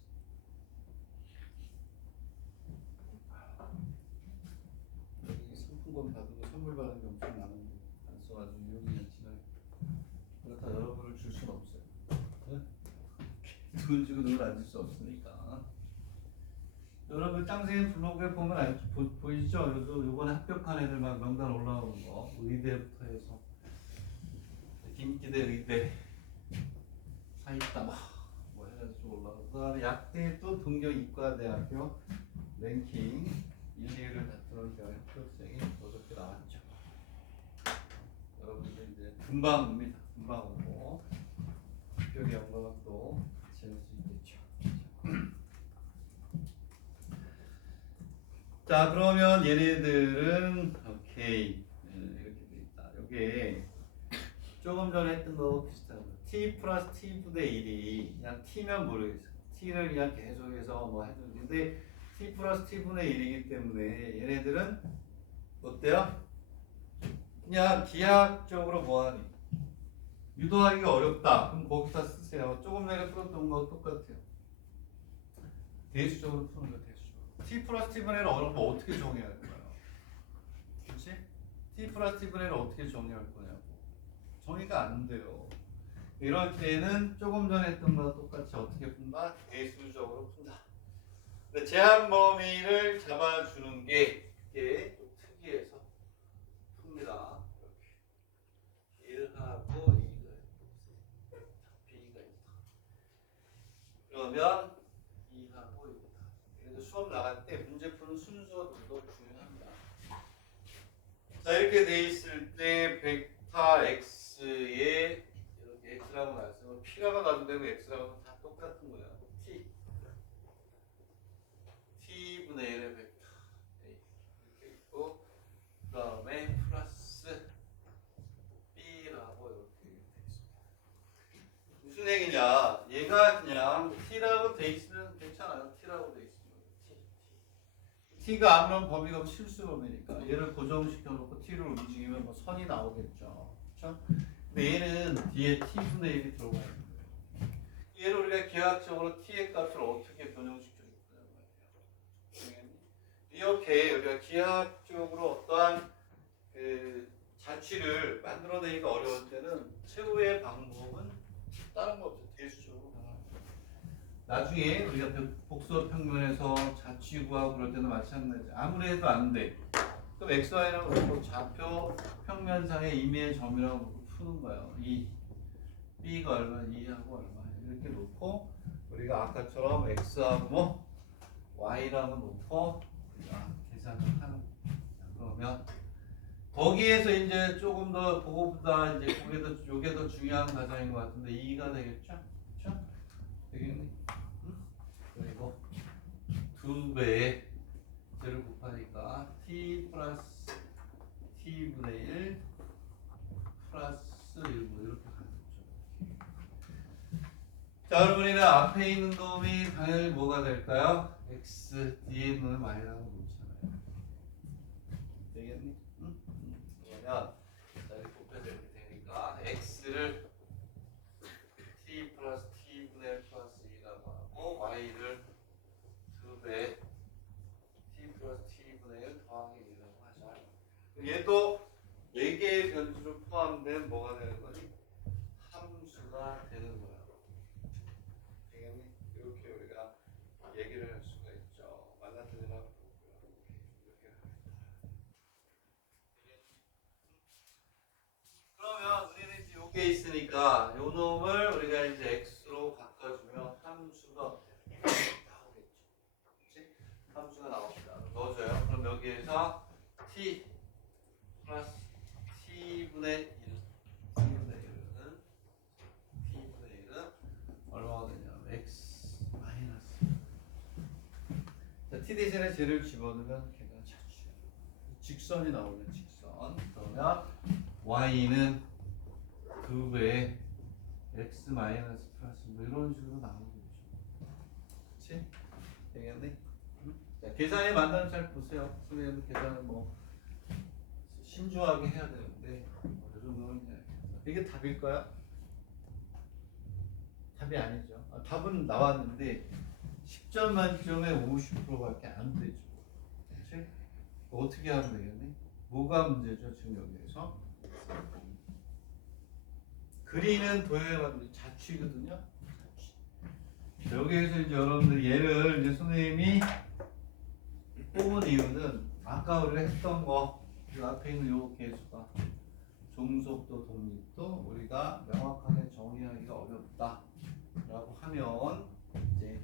여기 상품권 받은 거 선물 받은 게 엄청 많은데 안 써가지고 여기는 지나요. 그렇다 여러분을 줄 수는 없어요. 네? 돈 주고 눈을 안 줄 수 없으니까. 여러분 짱생이 블로그에 보면 보이시죠? 요번에 합격한 애들 막 명단 올라오는 거 의대부터 해서 김기대 의대 사이다 뭐 해가지고 올라오고 그다음에 약대 또 동경 이과대학교 랭킹 1, 2위를 다투는 합격생이 5개 나왔죠. 여러분들 이제 금방 옵니다. 금방 오고 합격의 영광을 또 같이 할 수 있겠죠. 자, 그러면 얘네들은 오케이 이렇게 돼 있다. 이게 조금 전에 했던 거하고 비슷한 거. t 플러스 t 부대 1이 그냥 t면 모르겠어. t를 그냥 계속해서 뭐 해도 되는데 t 플러스 t분의 1이기 때문에 얘네들은 어때요? 그냥 기하학적으로 뭐하니? 유도하기가 어렵다. 그럼 거기다 쓰세요. 조금 전에 풀었던 거 똑같아요. 대수적으로 푸는 거 대수적으로. t 플러스 t분의 1을 어렵면 어떻게 정의할 거예요? 그렇지? t 플러스 t분의 1을 어떻게 정의할 거냐고. 정의가 안 돼요. 이럴 때는 조금 전에 했던 거랑 똑같이 어떻게 푼다? 대수적으로 푼다. 근데 제한 범위를 잡아주는 게 이게 좀 특이해서 풉니다. 이렇게 1하고 2가 B가 있다. 그러면 2하고 이거다. 그래서 수업 나갈 때 문제 푸는 순서도 중요합니다. 자, 이렇게 돼 있을 때 벡터 x에 이렇게 x라고 나왔으면 p라고 놔도 되고 x라고 다 똑같은 거야. t분의 1의 벡터 A 이렇게 있고 그 다음에 플러스 b라고 이렇게 돼 있습니다. 무슨 얘기냐? 얘가 그냥 t라고 돼 있으면 괜찮아요. t라고 돼 있으면 t가 아무런 범위가 없고 실수범위니까 얘를 고정시켜 놓고 t를 움직이면 뭐 선이 나오겠죠. 그렇죠? 근데 얘는 뒤에 t분의 1이 들어가 있는 거예요. 얘를 우리가 기하학적으로 t의 값을 어떻게 변형시켜 줄 거냐 말이에요. 이렇게 우리가 기하학적으로 어떠한 그 자취를 만들어내기가 어려울 때는 최후의 방법은 다른 거 없죠. 대수적으로 가능합니다. 나중에 우리가 복수업 평면에서 자취 구하고 그럴 때는 마찬가지. 아무리 해도 안 돼. 그럼 xy라고 놓고 좌표 평면상의 임의의 점이라고 놓고 푸는 거예요. 이 b가 얼마, 2하고 얼마 이렇게 놓고 우리가 아까처럼 x하고 y라고 놓고 우리가 계산을 하는 거예요. 그러면 거기에서 이제 조금 더 그거보다 이제 요게 더 중요한 과정인 것 같은데 2가 되겠죠? 그렇죠? 되겠니? 응? 그리고 2배의 를 곱하니까 t 플러스 t분의 1 플러스 1 뭐 이렇게 가겠죠. 자, 그럼 우리는 앞에 있는 놈이 당연히 뭐가 될까요? x 뒤에 있는 놈이 y라고 놓잖아요. 되겠니? 응? 그러면 자, 이렇게 곱해서 이렇게 되니까 x를 t 플러스 t분의 1 플러스 2라고 하고 y를 2배 t 플러스 t분의 1 더하기 1이라고 하자. 얘도 4개의 변수로 포함된 뭐가 되는 거니? 함수가 되는 거야. 되겠니? 이렇게 우리가 얘기를 할 수가 있죠. 만나들이라고 보고요. 이렇게 하겠다. 그러면 우리는 이제 요게 있으니까 요 놈을 우리가 이제 x로 바꿔주면 함수가 나오겠죠. 그치? 함수가 나옵니다. 넣어줘요. 그럼 여기에서 t 플러스 t분의 1 t분의 1은 얼마가 되냐면 x 마이너스 자, t 대신에 쟤를 집어넣으면 걔가 자취야. 직선이 나오는 직선. 그러면 y는 2배의 x 마이너스 플러스 뭐 이런 식으로 나오겠죠. 그치? 되겠니? 자, 계산이 만나면 잘 보세요. 선생님도 계산을 뭐 신중하게 해야 되는데 어느 정도는 해야 돼요. 이게 답일까요? 답이 아니죠. 답은 나왔는데 10점 만점에 50%밖에 안 되죠. 그렇지? 어떻게 하면 되겠니? 뭐가 문제죠? 지금 여기에서 그리는 도형의 문제 자취거든요. 자취. 여기에서 이제 여러분들 얘를 이제 선생님이 뽑은 이유는 아까 우리가 했던 거 그 앞에 있는 요 개수가 종속도 독립도 우리가 명확하게 정의하기가 어렵다 라고 하면 이제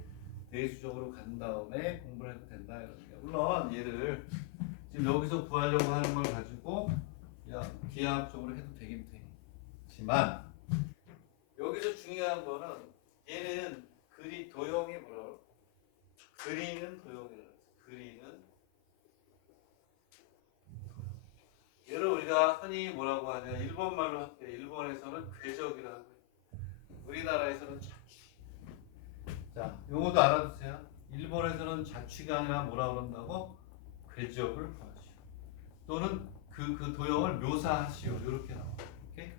대수적으로 간 다음에 공부를 해도 된다 이런 얘기야. 물론 얘를 지금 여기서 구하려고 하는 걸 가지고 그냥 기하학적으로 해도 되긴 되지만 여기서 중요한 거는 얘는 도형이 뭐라고? 그리는 도형이라고 해서 그리는 얘를 우리가 흔히 뭐라고 하냐 일본 말로 할게요. 일본에서는 궤적이라고 해요. 우리나라에서는 자취. 자, 요거도 알아두세요. 일본에서는 자취가 아니라 뭐라 그런다고? 궤적을 구하시오. 또는 그 도형을 묘사하시오. 이렇게 나와. 오케이?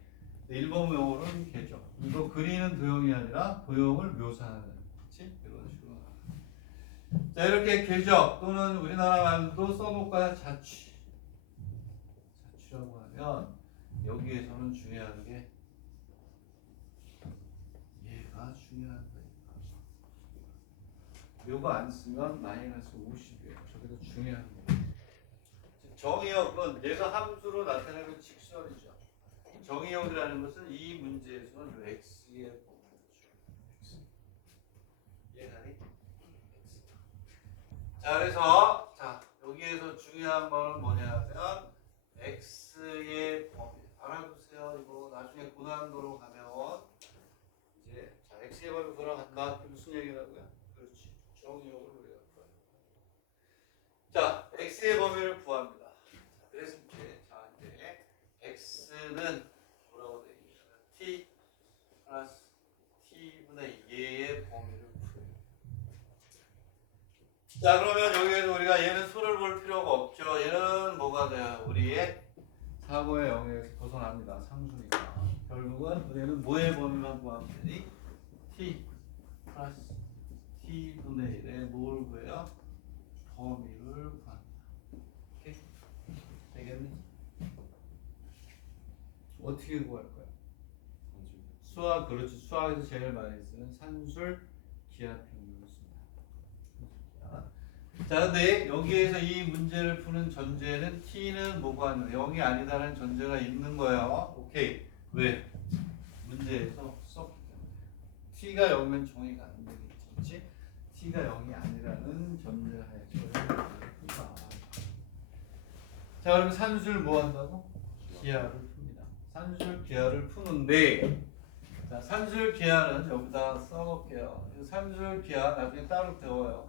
일본 용어는 궤적. 이거 그리는 도형이 아니라 도형을 묘사하는. 그렇지? 이런 식으로 나와. 자, 이렇게 궤적 또는 우리나라 말도 써볼까요? 자취. 자취라고 하면 여기에서는 중요한 게 얘가 중요한 거예요. 요거 안 쓰면 마이너스 50이에요. 저기도 중요한 거예요. 정의역은 얘가 함수로 나타내는 직선이죠. 정의역이라는 것은 이 문제에서는 요 x의 범위죠. 얘가니 x. 자, 그래서 자 여기에서 중요한 거는 뭐냐면 x의 범위. 알아두세요. 이거 나중에 고난도로 가면 이제 자 x의 범위 돌아간다. 무슨 얘기라고요? 그렇지. 정의역을 우리가 구해요. 자, x의 범위를 구합니다. 자, 그래서 이제 x는 뭐라고 되어 있냐면 t 플러스 t분의 얘의 범위를 구해요. 자, 그러면 여기에서 우리가 얘는 수를 볼 필요가 없죠. 얘는 뭐가 돼요? 우리의 사고의 영역에서 벗어납니다. 상수니까. 결국은 얘는 뭐의 범위만 구하면 되니? t 플러스 t분의 1의 뭘 구해요? 범위를 구합니다. 오케이? 되겠니? 어떻게 구할 거야? 수학, 그렇지. 수학에서 제일 많이 쓰는 산술 기하평면을 씁니다. 자, 근데 여기에서 이 문제를 푸는 전제는 t는 뭐가 아니라 0이 아니다라는 전제가 있는 거예요. 오케이. 왜? 문제에서 썼기 때문에. t가 0이면 정의가 안 되겠지. t가 0이 아니라는 전제하에서 푼다. 자, 그럼 산술 뭐 한다고? 기하를 풉니다. 산술 기하를 푸는데, 자, 산술 기하는 여기다 써볼게요. 산술 기하 나중에 따로 배워요.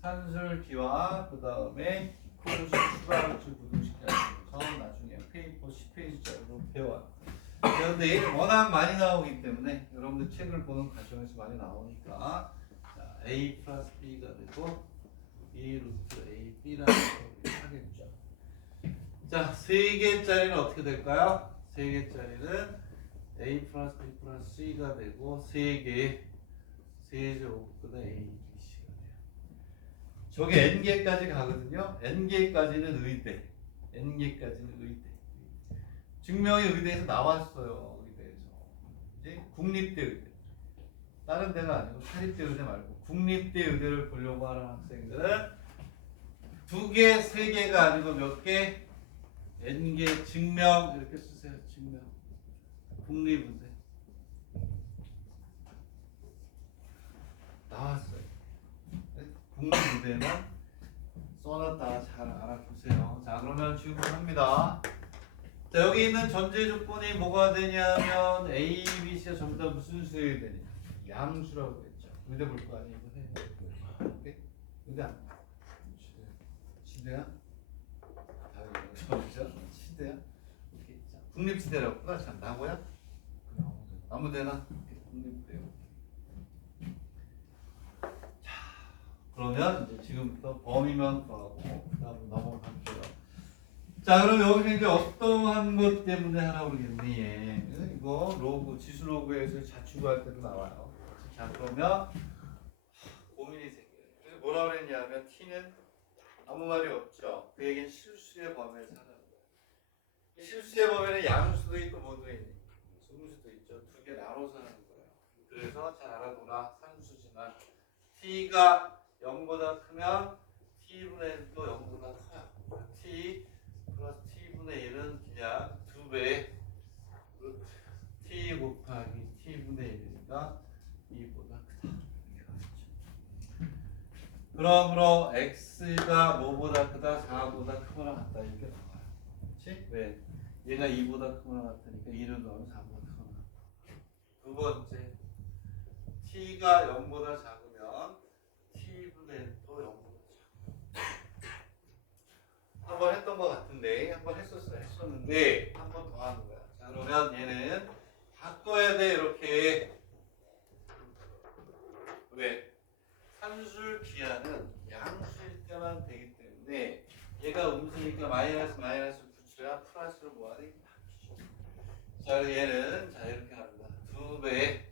산술 기와 그 다음에 코르스 추가를 부등시켜서 나중에 페이퍼 10페이지짜리로 배워요. 그런데 워낙 많이 나오기 때문에 여러분들 책을 보는 과정에서 많이 나오니까 자, a 플러스 b가 되고 b 루트 a b라는 걸 하겠죠. 자, 3개짜리는 어떻게 될까요? 3개짜리는 a 플러스 b 플러스 c가 되고 3개 세제곱분의 a, b, c가 돼요. 저게 n개까지 가거든요. n개까지는 의대. n개까지는 의대. 증명이 의대에서 나왔어요. 의대에서. 이제 국립대 의대. 다른 데가 아니고 사립대 의대 말고 국립대 의대를 보려고 하는 학생들은 2개, 3개가 아니고 몇 개? n개 증명 이렇게 쓰세요. 증명. 국립의대. 나왔어요. 국립의대만 써놨다가 잘 알아두세요. 자, 그러면 지금부터 합니다. 자, 여기 있는 전제 조건이 뭐가 되냐면 A, B, C가 전부 다 무슨 수여야 되냐? 양수라고 했죠. 의대 볼 거 아니에요? 네? 의대 안 봐. 시대야? 그렇죠? 시대야? 오케이. 자, 국립시대라고. 자, 나고야? 아무데나? 국립대. 자, 그러면 이제 지금부터 범위만 구하고 그다음 넘어갈게요. 자, 그럼 여기서 이제 어떠한 것 때문에 하라고 그러겠니? 이거 로그, 지수 로그에서 자취구할 때도 나와요. 자, 그러면 고민이 생겨요. 그래서 뭐라 그랬냐면 t는 아무 말이 없죠. 그 얘기는 실수의 범위에서 하라는 거예요. 실수의 범위는 양수도 있고 뭐도 있니? 음수도 있죠. 2개 나눠서 하는 거예요. 그래서 잘 알아두라. 산수지만 t가 0보다 크면 t분의 1도 0보다 커요. t 플러스 t분의 1은 그냥 2배 t 곱하기 t분의 1이니까 2보다 크다. 이렇게 가겠죠. 그러므로 x가 뭐보다 크다? 4보다 크거나 같다. 이렇게 나와요. 그렇지? 왜? 얘가 2보다 크거나 같으니까 2를 넣으면 4보다 크거나. 두 번째, t가 0보다 작으면 t분의 1도 0보다 작아요. 한번 했던 것 같은데, 한번 했었는데 한 번 더 하는 거야. 자, 그러면 얘는 바꿔야 돼. 이렇게. 왜? 산술 하면 되기 때문에 얘가 움직이니까 마이너스 붙여야 플러스로 뭐하니? 바뀌죠. 자, 얘는 자 이렇게 합니다. 2배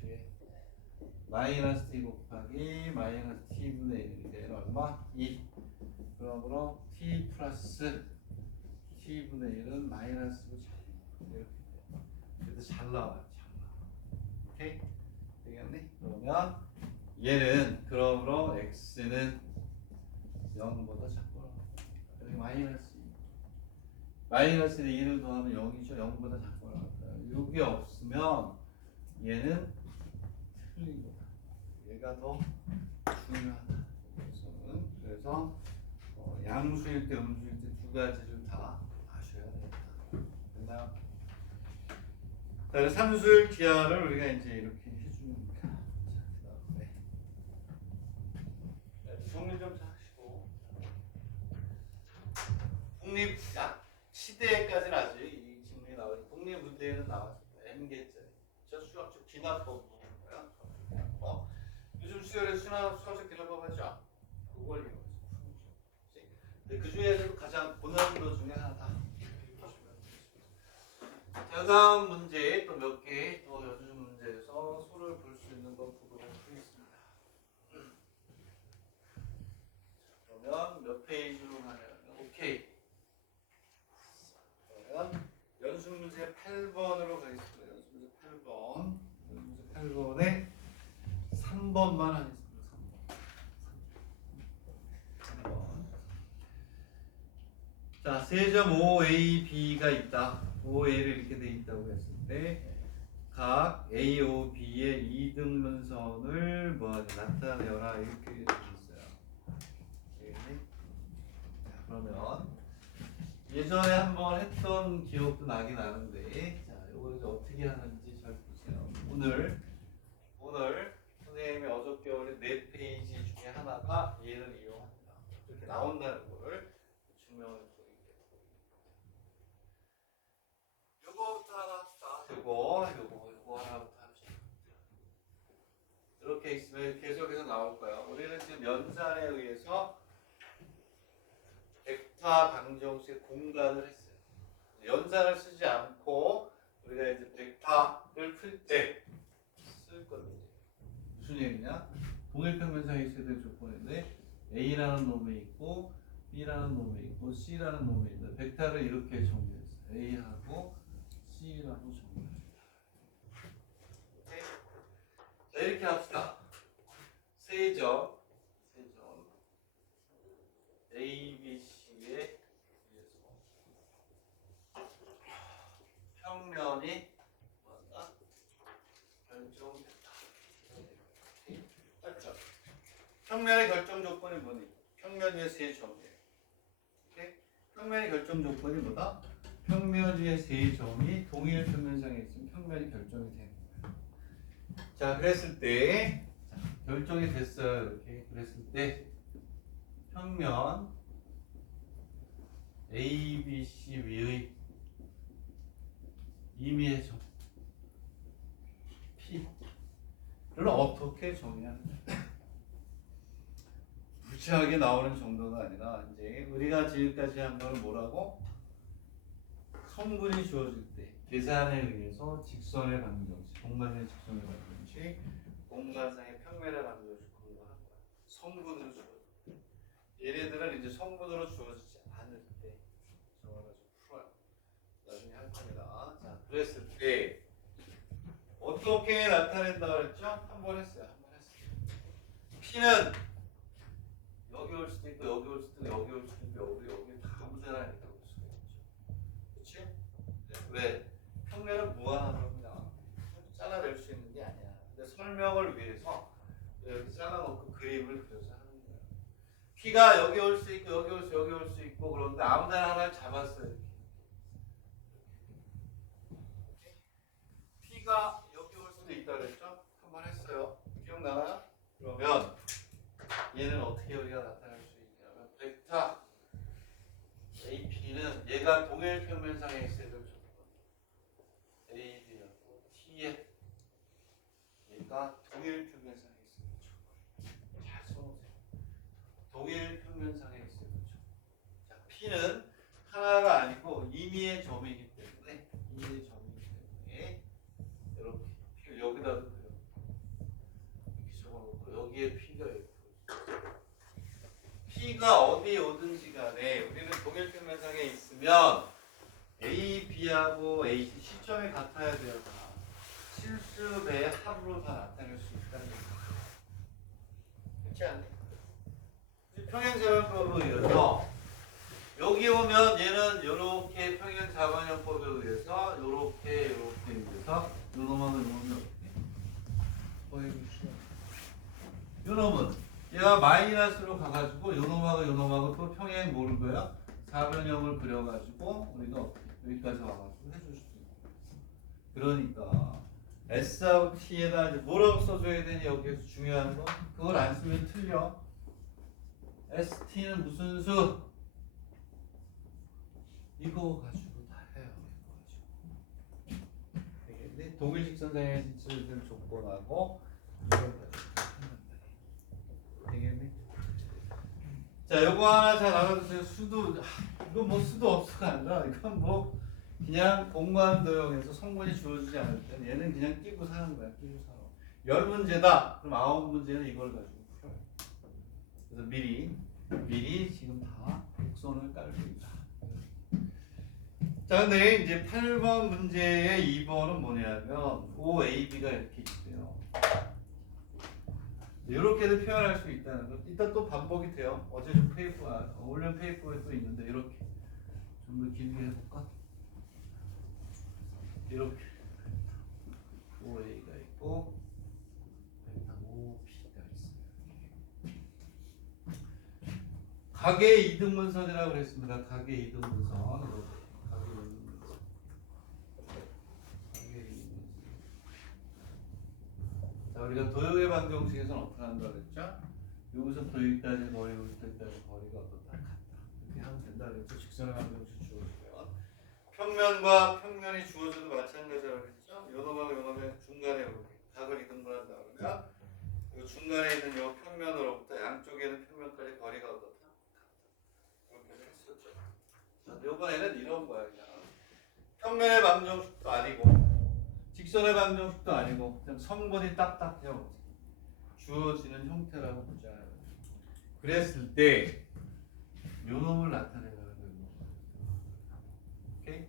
루트에 마이너스 t 곱하기 마이너스 t분의 1이니까 얘는 얼마? 2. 그러므로 t 플러스 t분의 1은 마이너스로 이렇게 돼요. 그래도 잘 나와요. 잘 나와. 오케이? 되겠니? 그러면 얘는 그러므로 x는 0보다 작구나. 여기 마이너스 2. 마이너스 2를 더하면 0이죠. 0보다 작구나. 이게 없으면 얘는 틀린 거다. 얘가 더 중요하다. 그래서 양수일 때 음수일 때 두 가지를 다 아셔야 된다. 됐나요? 자, 산술 기하를 우리가 이제 이렇게 해주니까 자, 그다음에 정리 좀 하시고 독립 시대까지는 아직 이 질문이 나오죠. 독립 문제에는 나왔습니다. M개짜리. 저 수학적 기납법 부분이고요. 요즘 수열의 수학적 기납법 하죠. 그걸 이용해서 그 중에서도 가장 고난도 중에 하나다. 자, 다음 문제 또 몇 개 또 요즘 문제에서 수를 볼 수 있는 거 보도록 하겠습니다. 그러면 몇 페이지로 가냐면 오케이. 그러면 연습 문제 8번으로 가겠습니다. 연습 문제 8번. 연습 문제 8번에 3번만 하겠습니다. 3번. 자, 세점 OAB가 있다. OA를 이렇게 돼 있다고 했을 때 각 A, O, B의 이등분선을 나타내어라 이렇게 되어 있어요. 자, 그러면 예전에 한번 했던 기억도 나긴 나는데 자, 이걸 이제 어떻게 하는지 잘 보세요. 오늘 선생님이 어저께 올린 4페이지 중에 하나가 얘를 이용합니다. 이렇게 나온다는 거를 증명을 드리겠습니다. 요거부터 하나 합시다. 요거 하나부터 합시다. 이렇게 있으면 계속해서 나올 거예요. 우리는 지금 연산에 의해서 벡터 방정식의 공간을 했어요. 연산을 쓰지 않고 우리가 이제 벡터를 풀 때 쓸 겁니다. 무슨 얘기냐? 동일평면상에 있어야 될 조건인데 A라는 놈이 있고 B라는 놈이 있고 C라는 놈이 있는데 벡터를 이렇게 정리했어요. A하고 C라고 정리합니다. 자, 이렇게 합시다. 세점 A, B, C에 의해서 평면이 결정됐다. 맞죠? 평면의 결정 조건이 뭐니? 평면 위에 세 점이에요. 오케이? 평면의 결정 조건이 뭐다? 평면 위에 세 점이 동일 평면상에 있으면 평면이 결정이 되는 거예요. 자, 그랬을 때 결정이 됐어요. 이렇게 그랬을 때 평면 A, B, C 위의 임의의 점 P를 어떻게 정의하느냐? 무지하게 나오는 정도가 아니라 이제 우리가 지금까지 한 거는 뭐라고? 성분이 주어질 때 계산에 의해서 직선의 방정식, 공간의 직선의 방정식, 공간상의 평면의 방정식 공부하는 거야. 성분으로 주어질 때. 얘네들은 이제 성분으로 주어지지 않을 때 정해가지고 풀어요. 나중에 할 겁니다. 자, 그랬을 때 어떻게 나타낸다고 그랬죠? 한 번 했어요. P는 여기 올 수도 있고 여기 올 수도 있고 여기 올 수도 있고 여기 다 아무 데나 있다고 볼 수가 있죠. 그렇지? 네. 왜? 평면은 무한하거든요. 잘라낼 수 있는 게 아니야. 근데 설명을 위해서 이렇게 잘라놓고 그림을 그려서 하는 거예요. P가 여기 올 수 있고 여기 올 수 있고 그런데 아무 데나 하나를 잡았어요. 이렇게. P가 여기 올 수도 있다 그랬죠? 한번 했어요. 기억나나요? 그러면 얘는 어떻게 우리가 나타낼 수 있냐면 벡터 AP는 얘가 동일 평면상에 있어야 될 조건 AB하고 T에 얘가 동일 평면상에 있어야 될 조건 잘 써놓으세요. 동일 평면상에 오든지 간에 우리는 동일 평면상에 있으면 A, B하고 A, C 시점이 같아야 돼요. 다. 실수배의 합으로 다 나타낼 수 있다는 거죠. 그렇지 않니? 평행사변법에 의해서 여기 오면 얘는 이렇게 평행사변법에 의해서 이렇게 의해서 요놈하고 요놈이 어떻게? 거의 요놈은 얘가 마이너스로 가가지고 요놈하고 또 평행 모를 거야? 사변형을 그려가지고 우리가 여기까지 와가지고 해줄 수 있고. 그러니까 S하고 T에다 이제 뭐라고 써줘야 되니 여기에서 중요한 거? 그걸 안 쓰면 틀려. ST는 무슨 수? 이거 가지고 다 해요. 이거 가지고. 되겠니? 동일 직선상에 지칭된 조건하고 이걸 가지고 한다. 되겠니? 자, 요거 하나 잘 알아두세요. 수도 이거 뭐 수도 없어가 아니라 이건 뭐 그냥 공간도형에서 성분이 주어지지 않을 때는 얘는 그냥 끼고 사는 거야. 끼고 살아. 10문제다. 그럼 9문제는 이걸 가지고 풀어요. 그래서 미리 지금 다 곡선을 깔고 있다. 자, 근데 이제 8번 문제의 2번은 뭐냐면 OAB가 이렇게 있대요. 이렇게도 표현할 수 있다는 거. 이따 또 반복이 돼요. 어제 좀 올린 페이퍼에 또 있는데 이렇게 좀 더 길게 해볼까? 이렇게 OA가 있고 벡터 OP가 있어요. 각의 이등분선이라고 그랬습니다. 각의 이등분선. 자, 우리가 도형의 방정식에서는 어떻게 한다고 그랬죠? 여기서부터 여기까지 거리, 여기까지 거리가 어떻다? 같다. 이렇게 하면 된다 그랬죠? 직선의 방정식 주어지면 평면과 평면이 주어져도 마찬가지라고 그랬죠? 요놈하고 요놈의 중간에 이렇게 각을 이등분한다 그러면 이 중간에 있는 요 평면으로부터 양쪽에 있는 평면까지 거리가 어떻다? 같다. 이렇게 했었죠. 자, 이번에는 이런 거야 그냥 평면의 방정식도 아니고 직선의 방정식도 아니고 그냥 성분이 딱딱해요. 주어지는 형태라고 보자. 그랬을 때 요놈을 나타내라는 거예요. 오케이?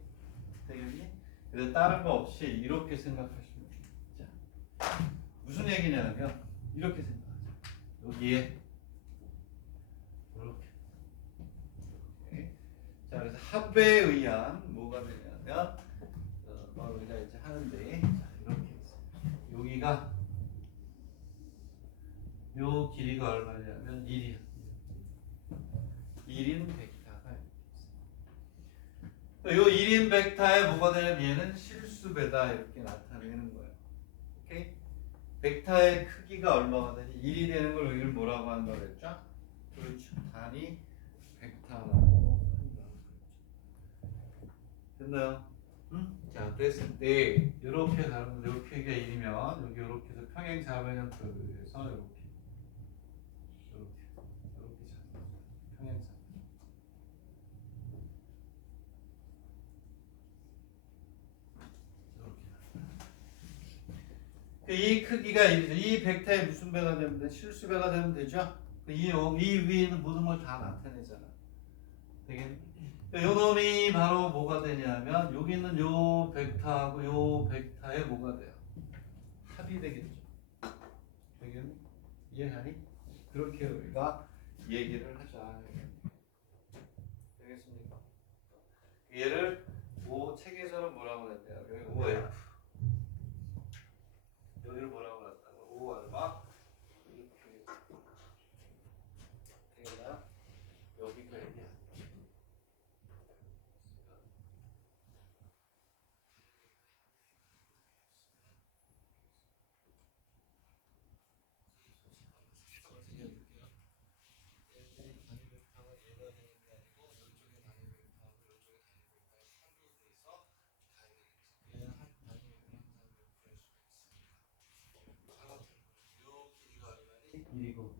되겠니? 그래서 다른 거 없이 이렇게 생각하시면 돼요. 자, 무슨 얘기냐면 이렇게 생각하자. 여기에 이렇게. 오케이. 자, 그래서 합에 의한 뭐가 되냐면 우리가 이제 하는데 자, 이렇게 있어요. 여기가 요 길이가 얼마냐면 1이야. 1인 벡터가 있어요. 요 1인 벡터에 뭐가 되냐면 얘는 실수배다 이렇게 나타내는 거예요. 오케이? 벡터의 크기가 얼마가 되지? 1이 되는 걸 여기를 뭐라고 한다고 그랬죠? 그렇죠. 단위 벡터라고 한다고 그랬죠. 됐나요? 자, 그랬을 때 이렇게 가면 요 크기가 1이면 여기 이렇게 해서 평행 사변형표에 의해서 이렇게 평행 사변. 이렇게. 이 크기가 1이죠. 이 벡터에 무슨 배가 되면 돼? 실수배가 되면 되죠? 이 위에 있는 모든 걸 다 나타내잖아. 되겠니? 요 놈이 바로 뭐가 되냐면 여기 있는 요 벡터하고 요 벡터에 뭐가 돼요? 합이 되겠죠. 되겠니? 이해하니? 그렇게 우리가 얘기를 하자. 되겠습니까? 얘를 책에서는 뭐라고 했대요? 여기 OF 여기를 뭐라고 했다고? O 얼마? 이렇게 되나? 여기가 얘기야.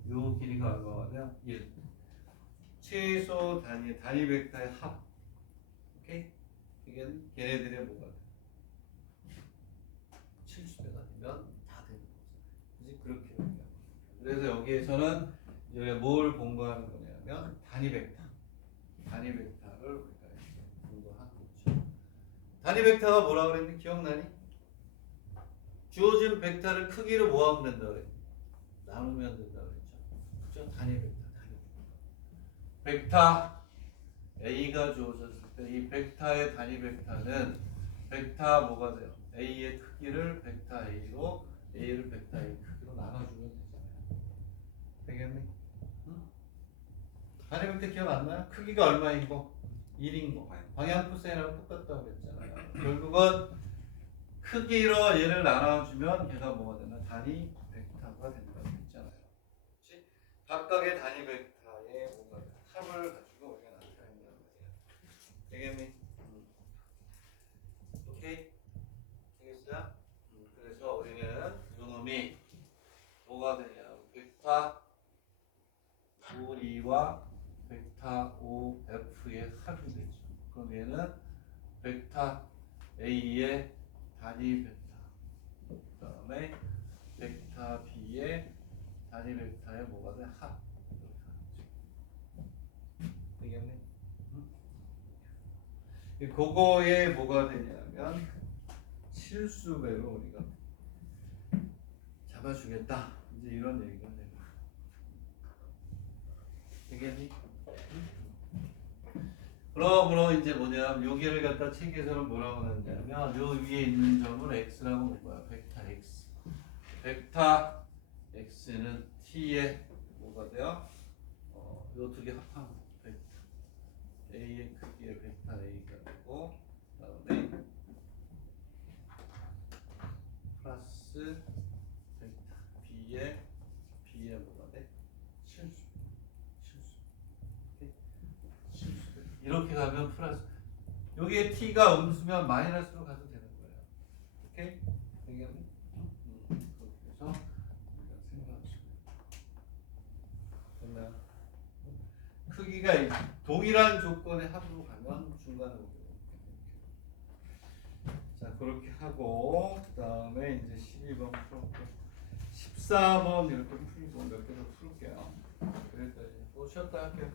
요 길이가 얼마가 돼요? 1. 최소 단위 벡터의 합. 오케이? 이게 걔네들의 뭐가 돼? 실수배가 되면 다 되는 거죠. 그지? 그렇게 얘기합니다. 그래서 여기에서는 이제 뭘 공부하는 거냐면 단위 벡터. 단위 벡터를 우리가 이제 공부하는 거죠. 단위 벡터가 뭐라 그랬니? 기억나니? 주어진 벡터를 크기로 뭐 하면 된다 그랬니? 나누면 된다 그랬죠. 그죠? 단위 벡터, 단위 벡터. A가 주어졌을 때 이 벡터의 단위 벡터는 벡터 뭐가 돼요? A의 크기를 벡터 A로 A를 벡터 A 크기로 나눠주면 되잖아요. 되겠니? 응? 단위 벡터 기억 안 나요? 크기가 얼마인 거? 1인 거. 방향 코사인하고 똑같다고 그랬잖아요. 결국은 크기로 얘를 나눠주면 걔가 뭐가 되나? 단위 벡터가 된다고 했잖아요. 그렇지? 각각의 단위 벡터의 뭔가 합을 가지고 우리가 나타낸다는 거예요. 되겠니? 오케이? 되겠어요? 그래서 우리는 이놈이 뭐가 되냐? 벡터 5E와 벡터 5F의 합이 되죠. 그럼 얘는 벡터 A의 단위 벡터, 그 다음에 벡터 B의 단위 벡터의 뭐가 돼? 합. 이렇게 하는 거죠. 되겠네? 그거에 뭐가 되냐면 실수배로 우리가 잡아주겠다. 이제 이런 얘기가 되는 거야. 되겠니? 그러므로 이제 뭐냐면 여기를 갖다 책에서는 뭐라고 하냐면 요 위에 있는 점을 x라고 한 거야. 벡터 x. 벡터 x는 t의 뭐가 돼요? 요 두 개 합하면 벡터 a의 크기의 벡터 a가 되고 그다음에 플러스 벡터 b의 뭐가 돼? 실수. 이렇게 가면 플러스 여기에 t가 음수면 마이너스로 가도 되는 거예요. 오케이? 되겠니? 그렇게 해서 우리가 생각하시고 됐나요? 크기가 동일한 조건의 합으로 가면 중간에 오게 자 그렇게 하고 그 다음에 이제 12번 풀었고 14번 이렇게 풀고 몇 개 더 풀게요. 그랬더니 또 쉬었다 할게요.